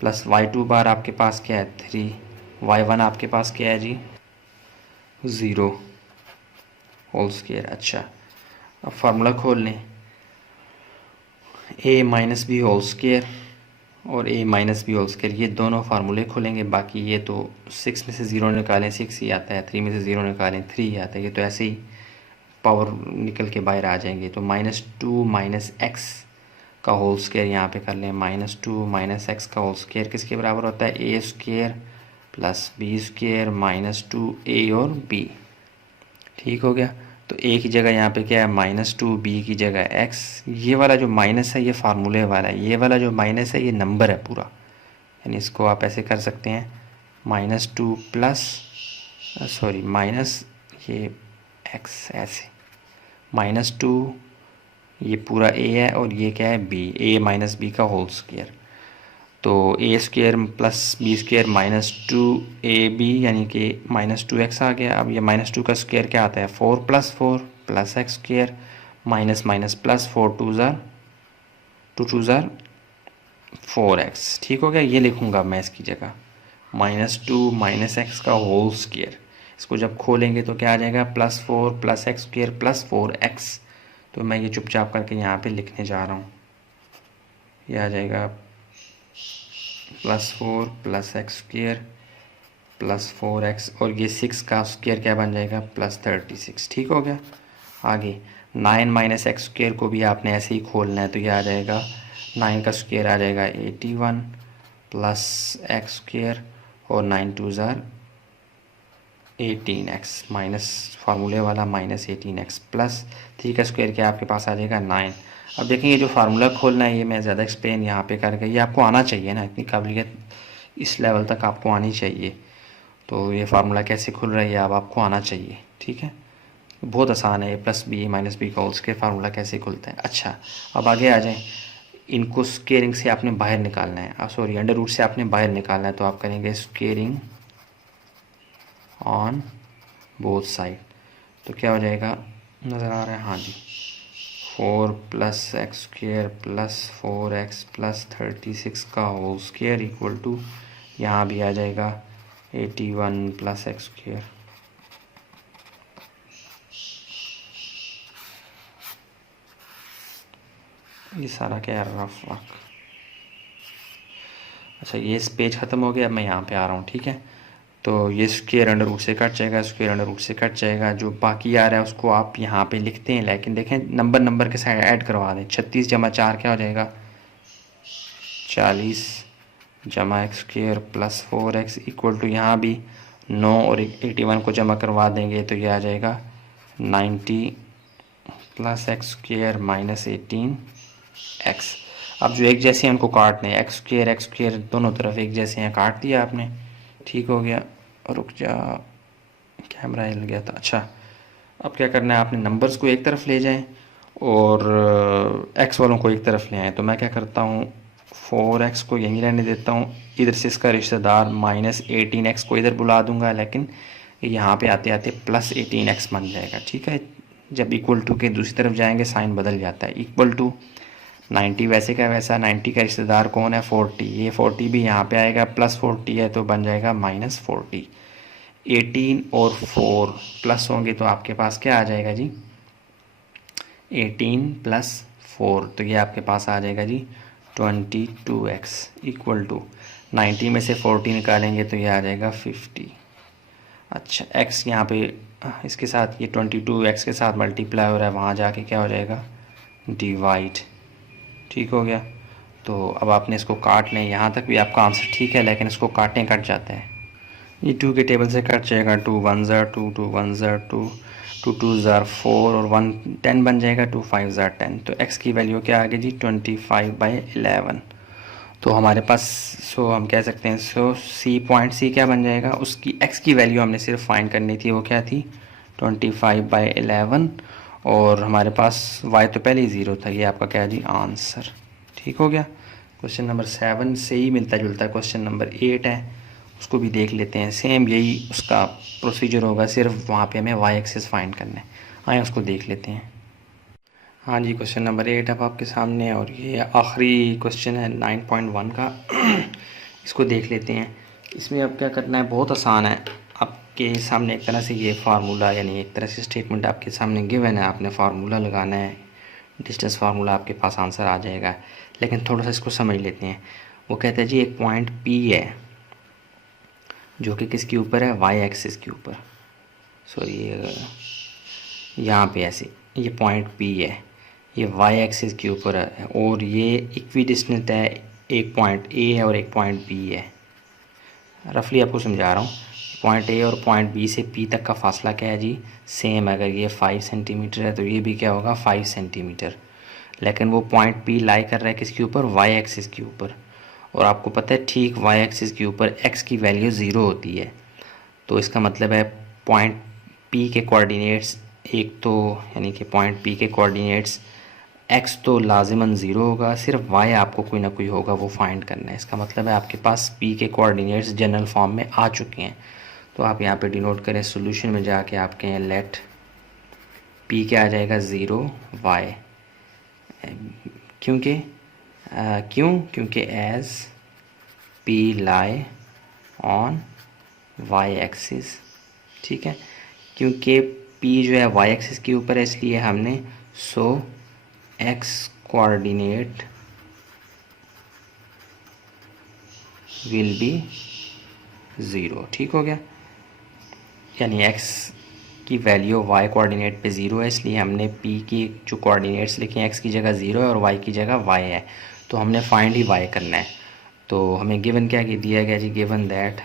plus y2 bar आपके पास क्या है 3, y1 आपके पास क्या है जी 0 होल स्क्वायर। अच्छा, अब फार्मूला खोल लें, a minus B whole square और a minus B whole square, ये दोनों फार्मूले खोलेंगे। बाकी ये तो 6 में से 0 निकालें 6 ही आता है, 3 में से 0 निकालें 3 ही आता है, ये तो ऐसे ही पावर निकल के बाहर आ जाएंगे। तो -2 माइनस एक्स का होल स्क्वायर यहाँ पे कर लें, -2 माइनस एक्स का होल स्क्वायर किसके बराबर होता है, a square plus B square minus 2a और b, ठीक हो गया। तो a की जगह यहाँ पे क्या है -2, b की जगह x। ये वाला जो माइनस है ये फार्मूले वाला है, ये वाला जो माइनस है ये नंबर है पूरा, यानी इसको आप ऐसे कर सकते हैं -2 प्लस सॉरी माइनस ये x ऐसे -2, ये पूरा a है और ये क्या है b, a माइनस बी का होल स्क्वायर। तो A square plus B square -2ab यानी कि -2x आ गया। अब ये -2 का स्क्वायर क्या आता है 4 + 4 plus X square minus minus plus 4 2 ज़ार 4x, ठीक हो गया। ये लिखूँगा मैं इसकी जगह -2 माइनस एक्स का होल स्क्वायर, इसको जब खोलेंगे तो क्या आ जाएगा +4 plus X square plus 4x। तो मैं ये चुपचाप करके यहाँ पे लिखने जा रहा हूँ, ये आ जाएगा +4 plus X square plus 4x और ये 6 का स्क्वायर क्या बन जाएगा +36, ठीक हो गया। आगे 9 माइनस एक्स स्क्वायर को भी आपने ऐसे ही खोलना है, तो ये आ जाएगा 9 का स्क्वायर आ जाएगा 81 प्लस एक्स स्क्वायर और 9 2 ज़ार 18x माइनस फार्मूले वाला -18x प्लस 3 का स्क्वायर क्या आपके पास आ जाएगा 9। अब देखें ये जो फार्मूला खोलना है ये मैं ज़्यादा एक्सप्लेन यहाँ पे करके, ये आपको आना चाहिए ना, इतनी काबिलियत इस लेवल तक आपको आनी चाहिए। तो ये फार्मूला कैसे खुल रहा है ये अब आपको आना चाहिए, ठीक है। बहुत आसान है, a+b माइनस बी का होल स्क्वायर फार्मूला कैसे खुलता है। अच्छा, अब आगे आ जाएं, इनको स्क्वेयरिंग से आपने बाहर निकालना है, सॉरी अंडर रूट से आपने बाहर निकालना है। तो आप करेंगे स्क्वेयरिंग ऑन बोथ साइड, तो क्या हो जाएगा नज़र आ रहा है, हाँ जी 4 plus X square plus 4x plus 36 का होल स्क्वेयर इक्वल टू, यहाँ भी आ जाएगा 81 प्लस एक्स स्क्वेयर। ये सारा क्या है, रफ वर्क। अच्छा, ये इस पेज ख़त्म हो गया, अब मैं यहाँ पे आ रहा हूँ, ठीक है। तो ये स्क्वेयर अंडर रूट से कट जाएगा, स्क्वेयर अंडर रूट से कट जाएगा, जो बाकी आ रहा है उसको आप यहाँ पे लिखते हैं, लेकिन देखें नंबर के साथ ऐड करवा दें। 36 जमा 4 क्या हो जाएगा, 40 जमा X square plus 4x equal to, यहाँ भी 9 और 81 को जमा करवा देंगे तो ये आ जाएगा 90 plus X square minus 18x। अब जो एक जैसे हैं उनको काटने हैं, एक्स स्क्वेयर दोनों तरफ एक जैसे हैं, काट दिया आपने, ठीक हो गया। रुक जा, कैमरा हिल गया था। अच्छा, अब क्या करना है, आपने नंबर्स को एक तरफ ले जाएं और एक्स वालों को एक तरफ ले आएँ। तो मैं क्या करता हूँ, 4x को यहीं रहने देता हूँ, इधर से इसका रिश्तेदार माइनस 18x को इधर बुला दूंगा, लेकिन यहाँ पे आते आते प्लस 18x बन जाएगा, ठीक है। जब इक्वल टू के दूसरी तरफ जाएंगे साइन बदल जाता है। इक्वल टू 90 वैसे का वैसा, 90 का रिश्तेदार कौन है, 40, ये 40 भी यहाँ पे आएगा, प्लस 40 है तो बन जाएगा माइनस 40। 18 और 4 प्लस होंगे तो आपके पास क्या आ जाएगा जी, 18 प्लस 4, तो ये आपके पास आ जाएगा जी 22x इक्वल टू 90 में से 40 निकालेंगे तो ये आ जाएगा 50। अच्छा, x यहाँ पे इसके साथ, ये 22x के साथ मल्टीप्लाई हो रहा है, वहाँ जाके क्या हो जाएगा, डिवाइड, ठीक हो गया। तो अब आपने इसको काट लें, यहाँ तक भी आपका आंसर ठीक है, लेकिन इसको काटें कट जाता है। ये 2 के टेबल से कट जाएगा, 2 1 ज़ा 2, 2 1 ज़ा 2, 2 2 ज़ा 4 और 1 10 बन जाएगा, 2 5 ज़ा 10। तो x की वैल्यू क्या आ गई जी, 25/11। तो हमारे पास, सो हम कह सकते हैं, सो पॉइंट C क्या बन जाएगा, उसकी x की वैल्यू हमने सिर्फ फाइंड करनी थी, वो क्या थी 25/11, और हमारे पास y तो पहले ही 0 था। ये आपका क्या है जी, आंसर, ठीक हो गया। क्वेश्चन नंबर 7 से ही मिलता जुलता क्वेश्चन नंबर 8 है, उसको भी देख लेते हैं। सेम यही उसका प्रोसीजर होगा, सिर्फ वहाँ पे हमें y एक्सिस फाइंड करना है। आए उसको देख लेते हैं। हाँ जी, क्वेश्चन नंबर 8 अब आपके सामने है, और ये आखिरी क्वेश्चन है 9.1 का। इसको देख लेते हैं। इसमें अब क्या करना है, बहुत आसान है। आपके सामने एक तरह से ये फार्मूला, यानी एक तरह से स्टेटमेंट आपके सामने गिवन है, आपने फार्मूला लगाना है, डिस्टेंस फार्मूला, आपके पास आंसर आ जाएगा। लेकिन थोड़ा सा इसको समझ लेते हैं। वो कहते हैं जी एक पॉइंट P है जो कि किसके ऊपर है, y एक्सिस के ऊपर, सॉरी यहाँ पे ऐसे, ये पॉइंट P है, ये y एक्सिस के ऊपर है, और ये इक्वी डिस्टेंस है, एक पॉइंट A है और एक पॉइंट B है। रफली आपको समझा रहा हूँ, पॉइंट A और पॉइंट B से P तक का फासला क्या है जी, सेम। अगर ये 5 सेंटीमीटर है तो ये भी क्या होगा, 5 सेंटीमीटर। लेकिन वो पॉइंट P लाई कर रहा है किसके ऊपर, y एक्सिस के ऊपर, और आपको पता है ठीक y एक्सिस के ऊपर x की वैल्यू 0 होती है। तो इसका मतलब है पॉइंट P के कोऑर्डिनेट्स, एक तो यानी कि पॉइंट P के कोऑर्डिनेट्स x तो लाजिमन 0 होगा, सिर्फ y आपको कोई ना कोई होगा, वो फाइंड करना है। इसका मतलब है आपके पास P के कोऑर्डिनेट्स जनरल फॉर्म में आ चुके हैं। तो आप यहाँ पे डिनोट करें, सोल्यूशन में जाके आपके हैं लेट P क्या आ जाएगा, 0 y, क्योंकि as P lie on y axis, ठीक है। क्योंकि P जो है y एक्सिस के ऊपर है, इसलिए हमने x कोऑर्डिनेट विल बी 0, ठीक हो गया। यानी x की वैल्यू y कोऑर्डिनेट पे 0 है, इसलिए हमने P की जो कोऑर्डिनेट्स लिखे हैं, x की जगह 0 है और y की जगह y है, तो हमने फाइंड ही y करना है। तो हमें गिवन क्या दिया गया जी, गिवन दैट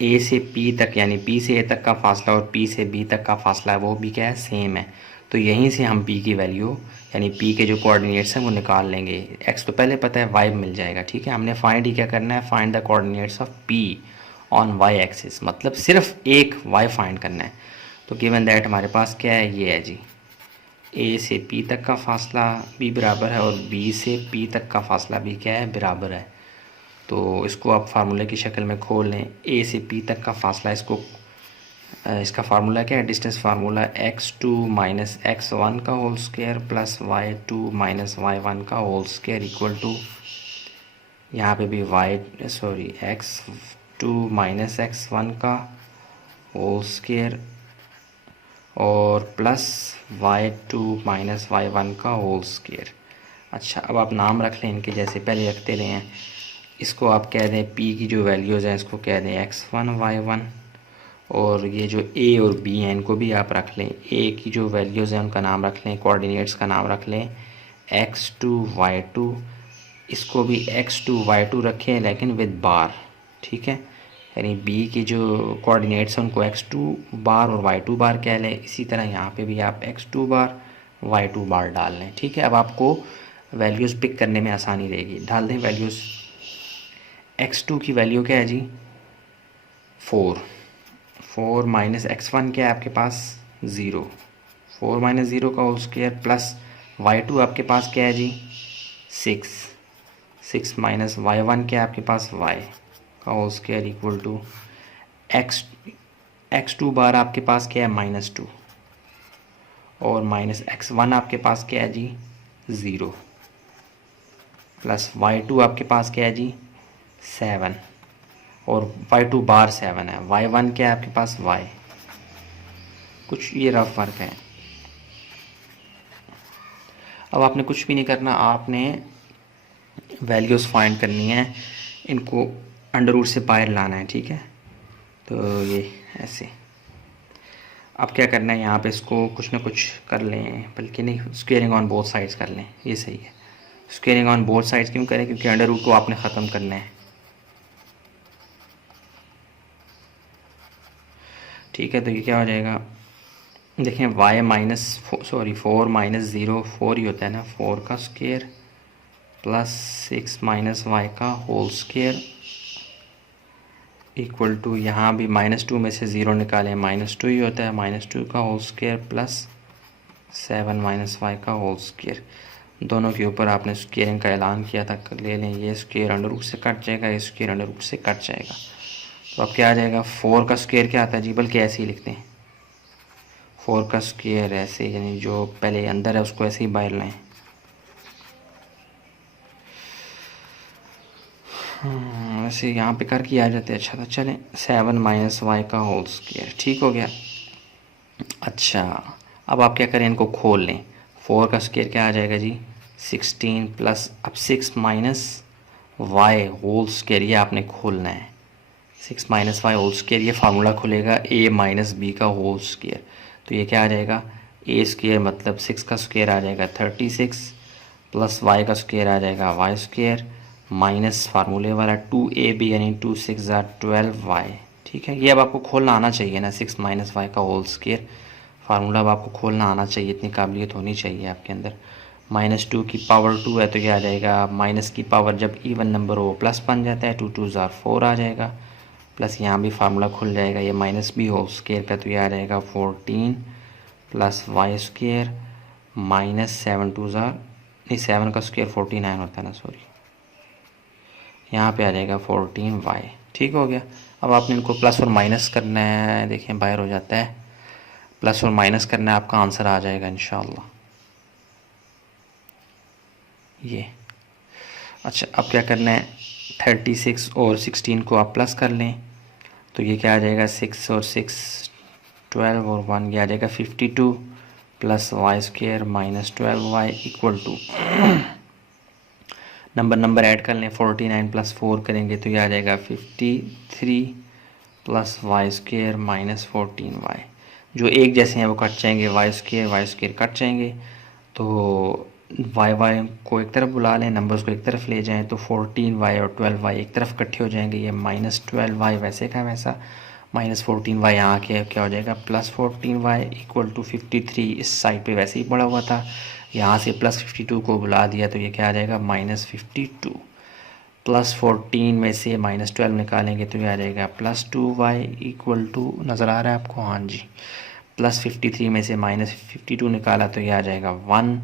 A से P तक, यानी P से A तक का फासला और P से B तक का फासला है, वो भी क्या है, सेम है। तो यहीं से हम P की वैल्यू, यानी P के जो कोऑर्डिनेट्स हैं वो निकाल लेंगे। x तो पहले पता है, y मिल जाएगा, ठीक है। हमने फाइंड ही क्या करना है, find the coordinates of P on y axis, मतलब सिर्फ एक y फाइंड करना है। तो गिवन दैट हमारे पास क्या है, ये है जी, A से P तक का फासला भी बराबर है और B से P तक का फासला भी क्या है, बराबर है। तो इसको आप फार्मूले की शक्ल में खोल लें, A से P तक का फासला, इसको इसका फार्मूला क्या है, distance formula x2 minus x1 का whole square plus y2 minus y1 का होल स्क्वायर इक्वल टू, यहाँ पे भी x2 माइनस x1 का होल स्क्वायर और प्लस y2 माइनस y1 का होल स्क्वायर। अच्छा, अब आप नाम रख लें इनके जैसे पहले रखते रहे हैं। इसको आप कह दें p की जो वैल्यूज़ हैं इसको कह दें x1 y1, और ये जो a और b हैं इनको भी आप रख लें, a की जो वैल्यूज़ हैं उनका नाम रख लें, कोऑर्डिनेट्स का नाम रख लें x2 y2, इसको भी x2 y2 रखें लेकिन विद बार, ठीक है। यानी b की जो कोऑर्डिनेट्स हैं उनको x2 बार और y2 बार कह लें। इसी तरह यहाँ पे भी आप x2 बार y2 बार डाल लें, ठीक है। अब आपको वैल्यूज़ पिक करने में आसानी रहेगी। डाल दें वैल्यूज़। x2 की वैल्यू क्या है जी, 4 माइनस x1 क्या है आपके पास, 0, 4 माइनस 0 का होल स्क्वायर प्लस y2 आपके पास क्या है जी, 6 माइनस y1 क्या है आपके पास, y का whole square equal to x2 bar आपके पास क्या है, -2, और माइनस x1 आपके पास क्या है जी, 0, प्लस y2 आपके पास क्या है जी, 7, और y2 बार 7 है, y1 क्या है आपके पास, y, कुछ ये रफ वर्क है। अब आपने कुछ भी नहीं करना, आपने वैल्यूज़ फाइंड करनी है, इनको अंडर रूट से बाहर लाना है, ठीक है। तो ये ऐसे, अब क्या करना है, यहाँ पे इसको कुछ ना कुछ कर लें, बल्कि नहीं, स्क्वेयरिंग ऑन बोथ साइड्स कर लें, ये सही है। स्क्वेयरिंग ऑन बोथ साइड्स क्यों करें, क्योंकि अंडर रूट को आपने ख़त्म करना है, ठीक है। तो ये क्या हो जाएगा, देखें y माइनस 4 माइनस 0 4 ही होता है ना, 4 का स्क्वायर प्लस 6 माइनस y का होल स्क्वायर इक्वल टू, यहाँ भी -2 में से 0 निकालें, -2 ही होता है, -2 का whole square plus 7 minus y का होल स्क्वायर। दोनों के ऊपर आपने स्क्वेयरिंग का ऐलान किया था, ले लें, ये स्क्वेयर अंडर रूट से कट जाएगा, ये स्क्वेयर अंडर रूट से कट जाएगा। तो अब क्या आ जाएगा, 4 का स्क्वायर क्या आता है जी, बल्कि ऐसे ही लिखते हैं, 4 का स्क्वायर ऐसे, यानी जो पहले अंदर है उसको ऐसे ही बाहर लाएं। वैसे यहाँ पे कर के आ जाते हैं। अच्छा, तो चलें, 7 माइनस y का होल स्क्वायर, ठीक हो गया। अच्छा, अब आप क्या करें, इनको खोल लें। 4 का स्क्वायर क्या आ जाएगा जी, 16 प्लस, अब 6 माइनस y होल स्क्वायर, ये आपने खोलना है। 6 माइनस y होल स्क्वायर, ये फार्मूला खुलेगा a माइनस b का होल स्क्वायर। तो ये क्या आ जाएगा, a स्क्वायर मतलब 6 का स्क्वायर आ जाएगा 36 प्लस y का स्क्वायर आ जाएगा y स्क्वायर माइनस फार्मूले वाला 2ab यानी 2 6 12y, ठीक है। ये अब आपको खोलना आना चाहिए ना, 6 माइनस y का होल स्क्वायर फार्मूला अब आपको खोलना आना चाहिए, इतनी काबिलियत होनी चाहिए आपके अंदर। -2 की पावर 2 है तो ये आ जाएगा, माइनस की पावर जब इवन नंबर हो प्लस बन जाता है, 2 2 4 आ जाएगा, प्लस यहाँ भी फार्मूला खुल जाएगा, ये -b होल स्क्वायर का, तो ये आ जाएगा 14 प्लस y स्क्वायर माइनस 7 2 नहीं, 7 का स्क्वायर 49 होता है ना, सॉरी, यहाँ पे आ जाएगा 14y, ठीक हो गया। अब आपने इनको प्लस और माइनस करना है, देखें बाहर हो जाता है, प्लस और माइनस करना है, आपका आंसर आ जाएगा इंशाल्लाह ये। अच्छा, अब क्या करना है, 36 और 16 को आप प्लस कर लें, तो ये क्या आ जाएगा, 6 और 6 12 और 1, ये आ जाएगा 52 plus y square minus 12y equal to, number add कर लें, 49 प्लस 4 करेंगे तो ये आ जाएगा 53 plus Y square minus 14y। जो एक जैसे हैं वो कट जाएंगे, वाई स्क्वेयर कट जाएंगे, तो वाई को एक तरफ बुला लें, नंबर्स को एक तरफ ले जाएं, तो 14y और 12y एक तरफ इकट्ठे हो जाएंगे, ये -12y वैसे का वैसा, -14y यहाँ के क्या हो जाएगा, +14y इक्वल टू 53, इस साइड पे वैसे ही पड़ा हुआ था, यहाँ से +52 को बुला दिया तो ये क्या आ जाएगा, -52 +14 में से -12 निकालेंगे तो ये आ जाएगा +2y इक्वल टू, नज़र आ रहा है आपको, हाँ जी, +53 में से -52 निकाला तो ये आ जाएगा 1,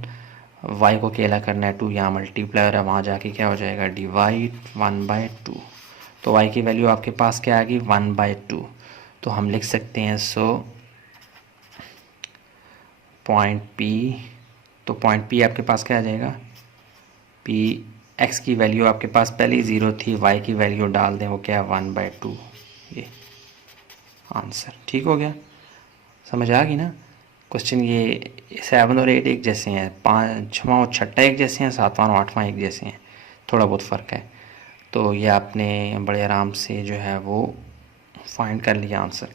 y को अकेला करना है, 2 यहाँ मल्टीप्लाई है, वहाँ जाके क्या हो जाएगा, डिवाइड 1/2, तो y की वैल्यू आपके पास क्या आ गई, 1/2। तो हम लिख सकते हैं सो पॉइंट P, तो पॉइंट P आपके पास क्या आ जाएगा, P x की वैल्यू आपके पास पहले ही 0 थी, y की वैल्यू डाल दें, वो क्या है 1/2, ये आंसर। ठीक हो गया, समझ आ गई ना। क्वेश्चन ये 7 और 8 एक जैसे हैं, 5वां और 6वां एक जैसे हैं, 7वां और 8वां एक जैसे हैं, थोड़ा बहुत फ़र्क है। तो ये आपने बड़े आराम से जो है वो फाइंड कर लिया आंसर।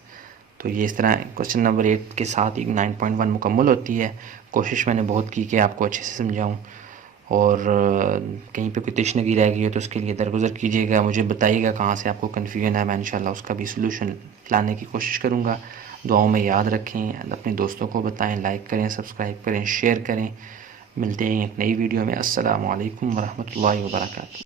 तो ये इस तरह क्वेश्चन नंबर 8 के साथ ही 9.1 मुकम्मल होती है। कोशिश मैंने बहुत की कि आपको अच्छे से समझाऊं, और कहीं पे कोई तशनगी रह गई हो तो उसके लिए दरगुजर कीजिएगा, मुझे बताइएगा कहाँ से आपको कन्फ्यूजन है, मैं इंशाल्लाह उसका भी सलूशन लाने की कोशिश करूँगा। दुआओं में याद रखें, अपने दोस्तों को बताएं, लाइक करें, सब्सक्राइब करें, शेयर करें। मिलते हैं एक नई वीडियो में। अस्सलामु अलैकुम वरहमतुल्लाहि वबरकातुहू।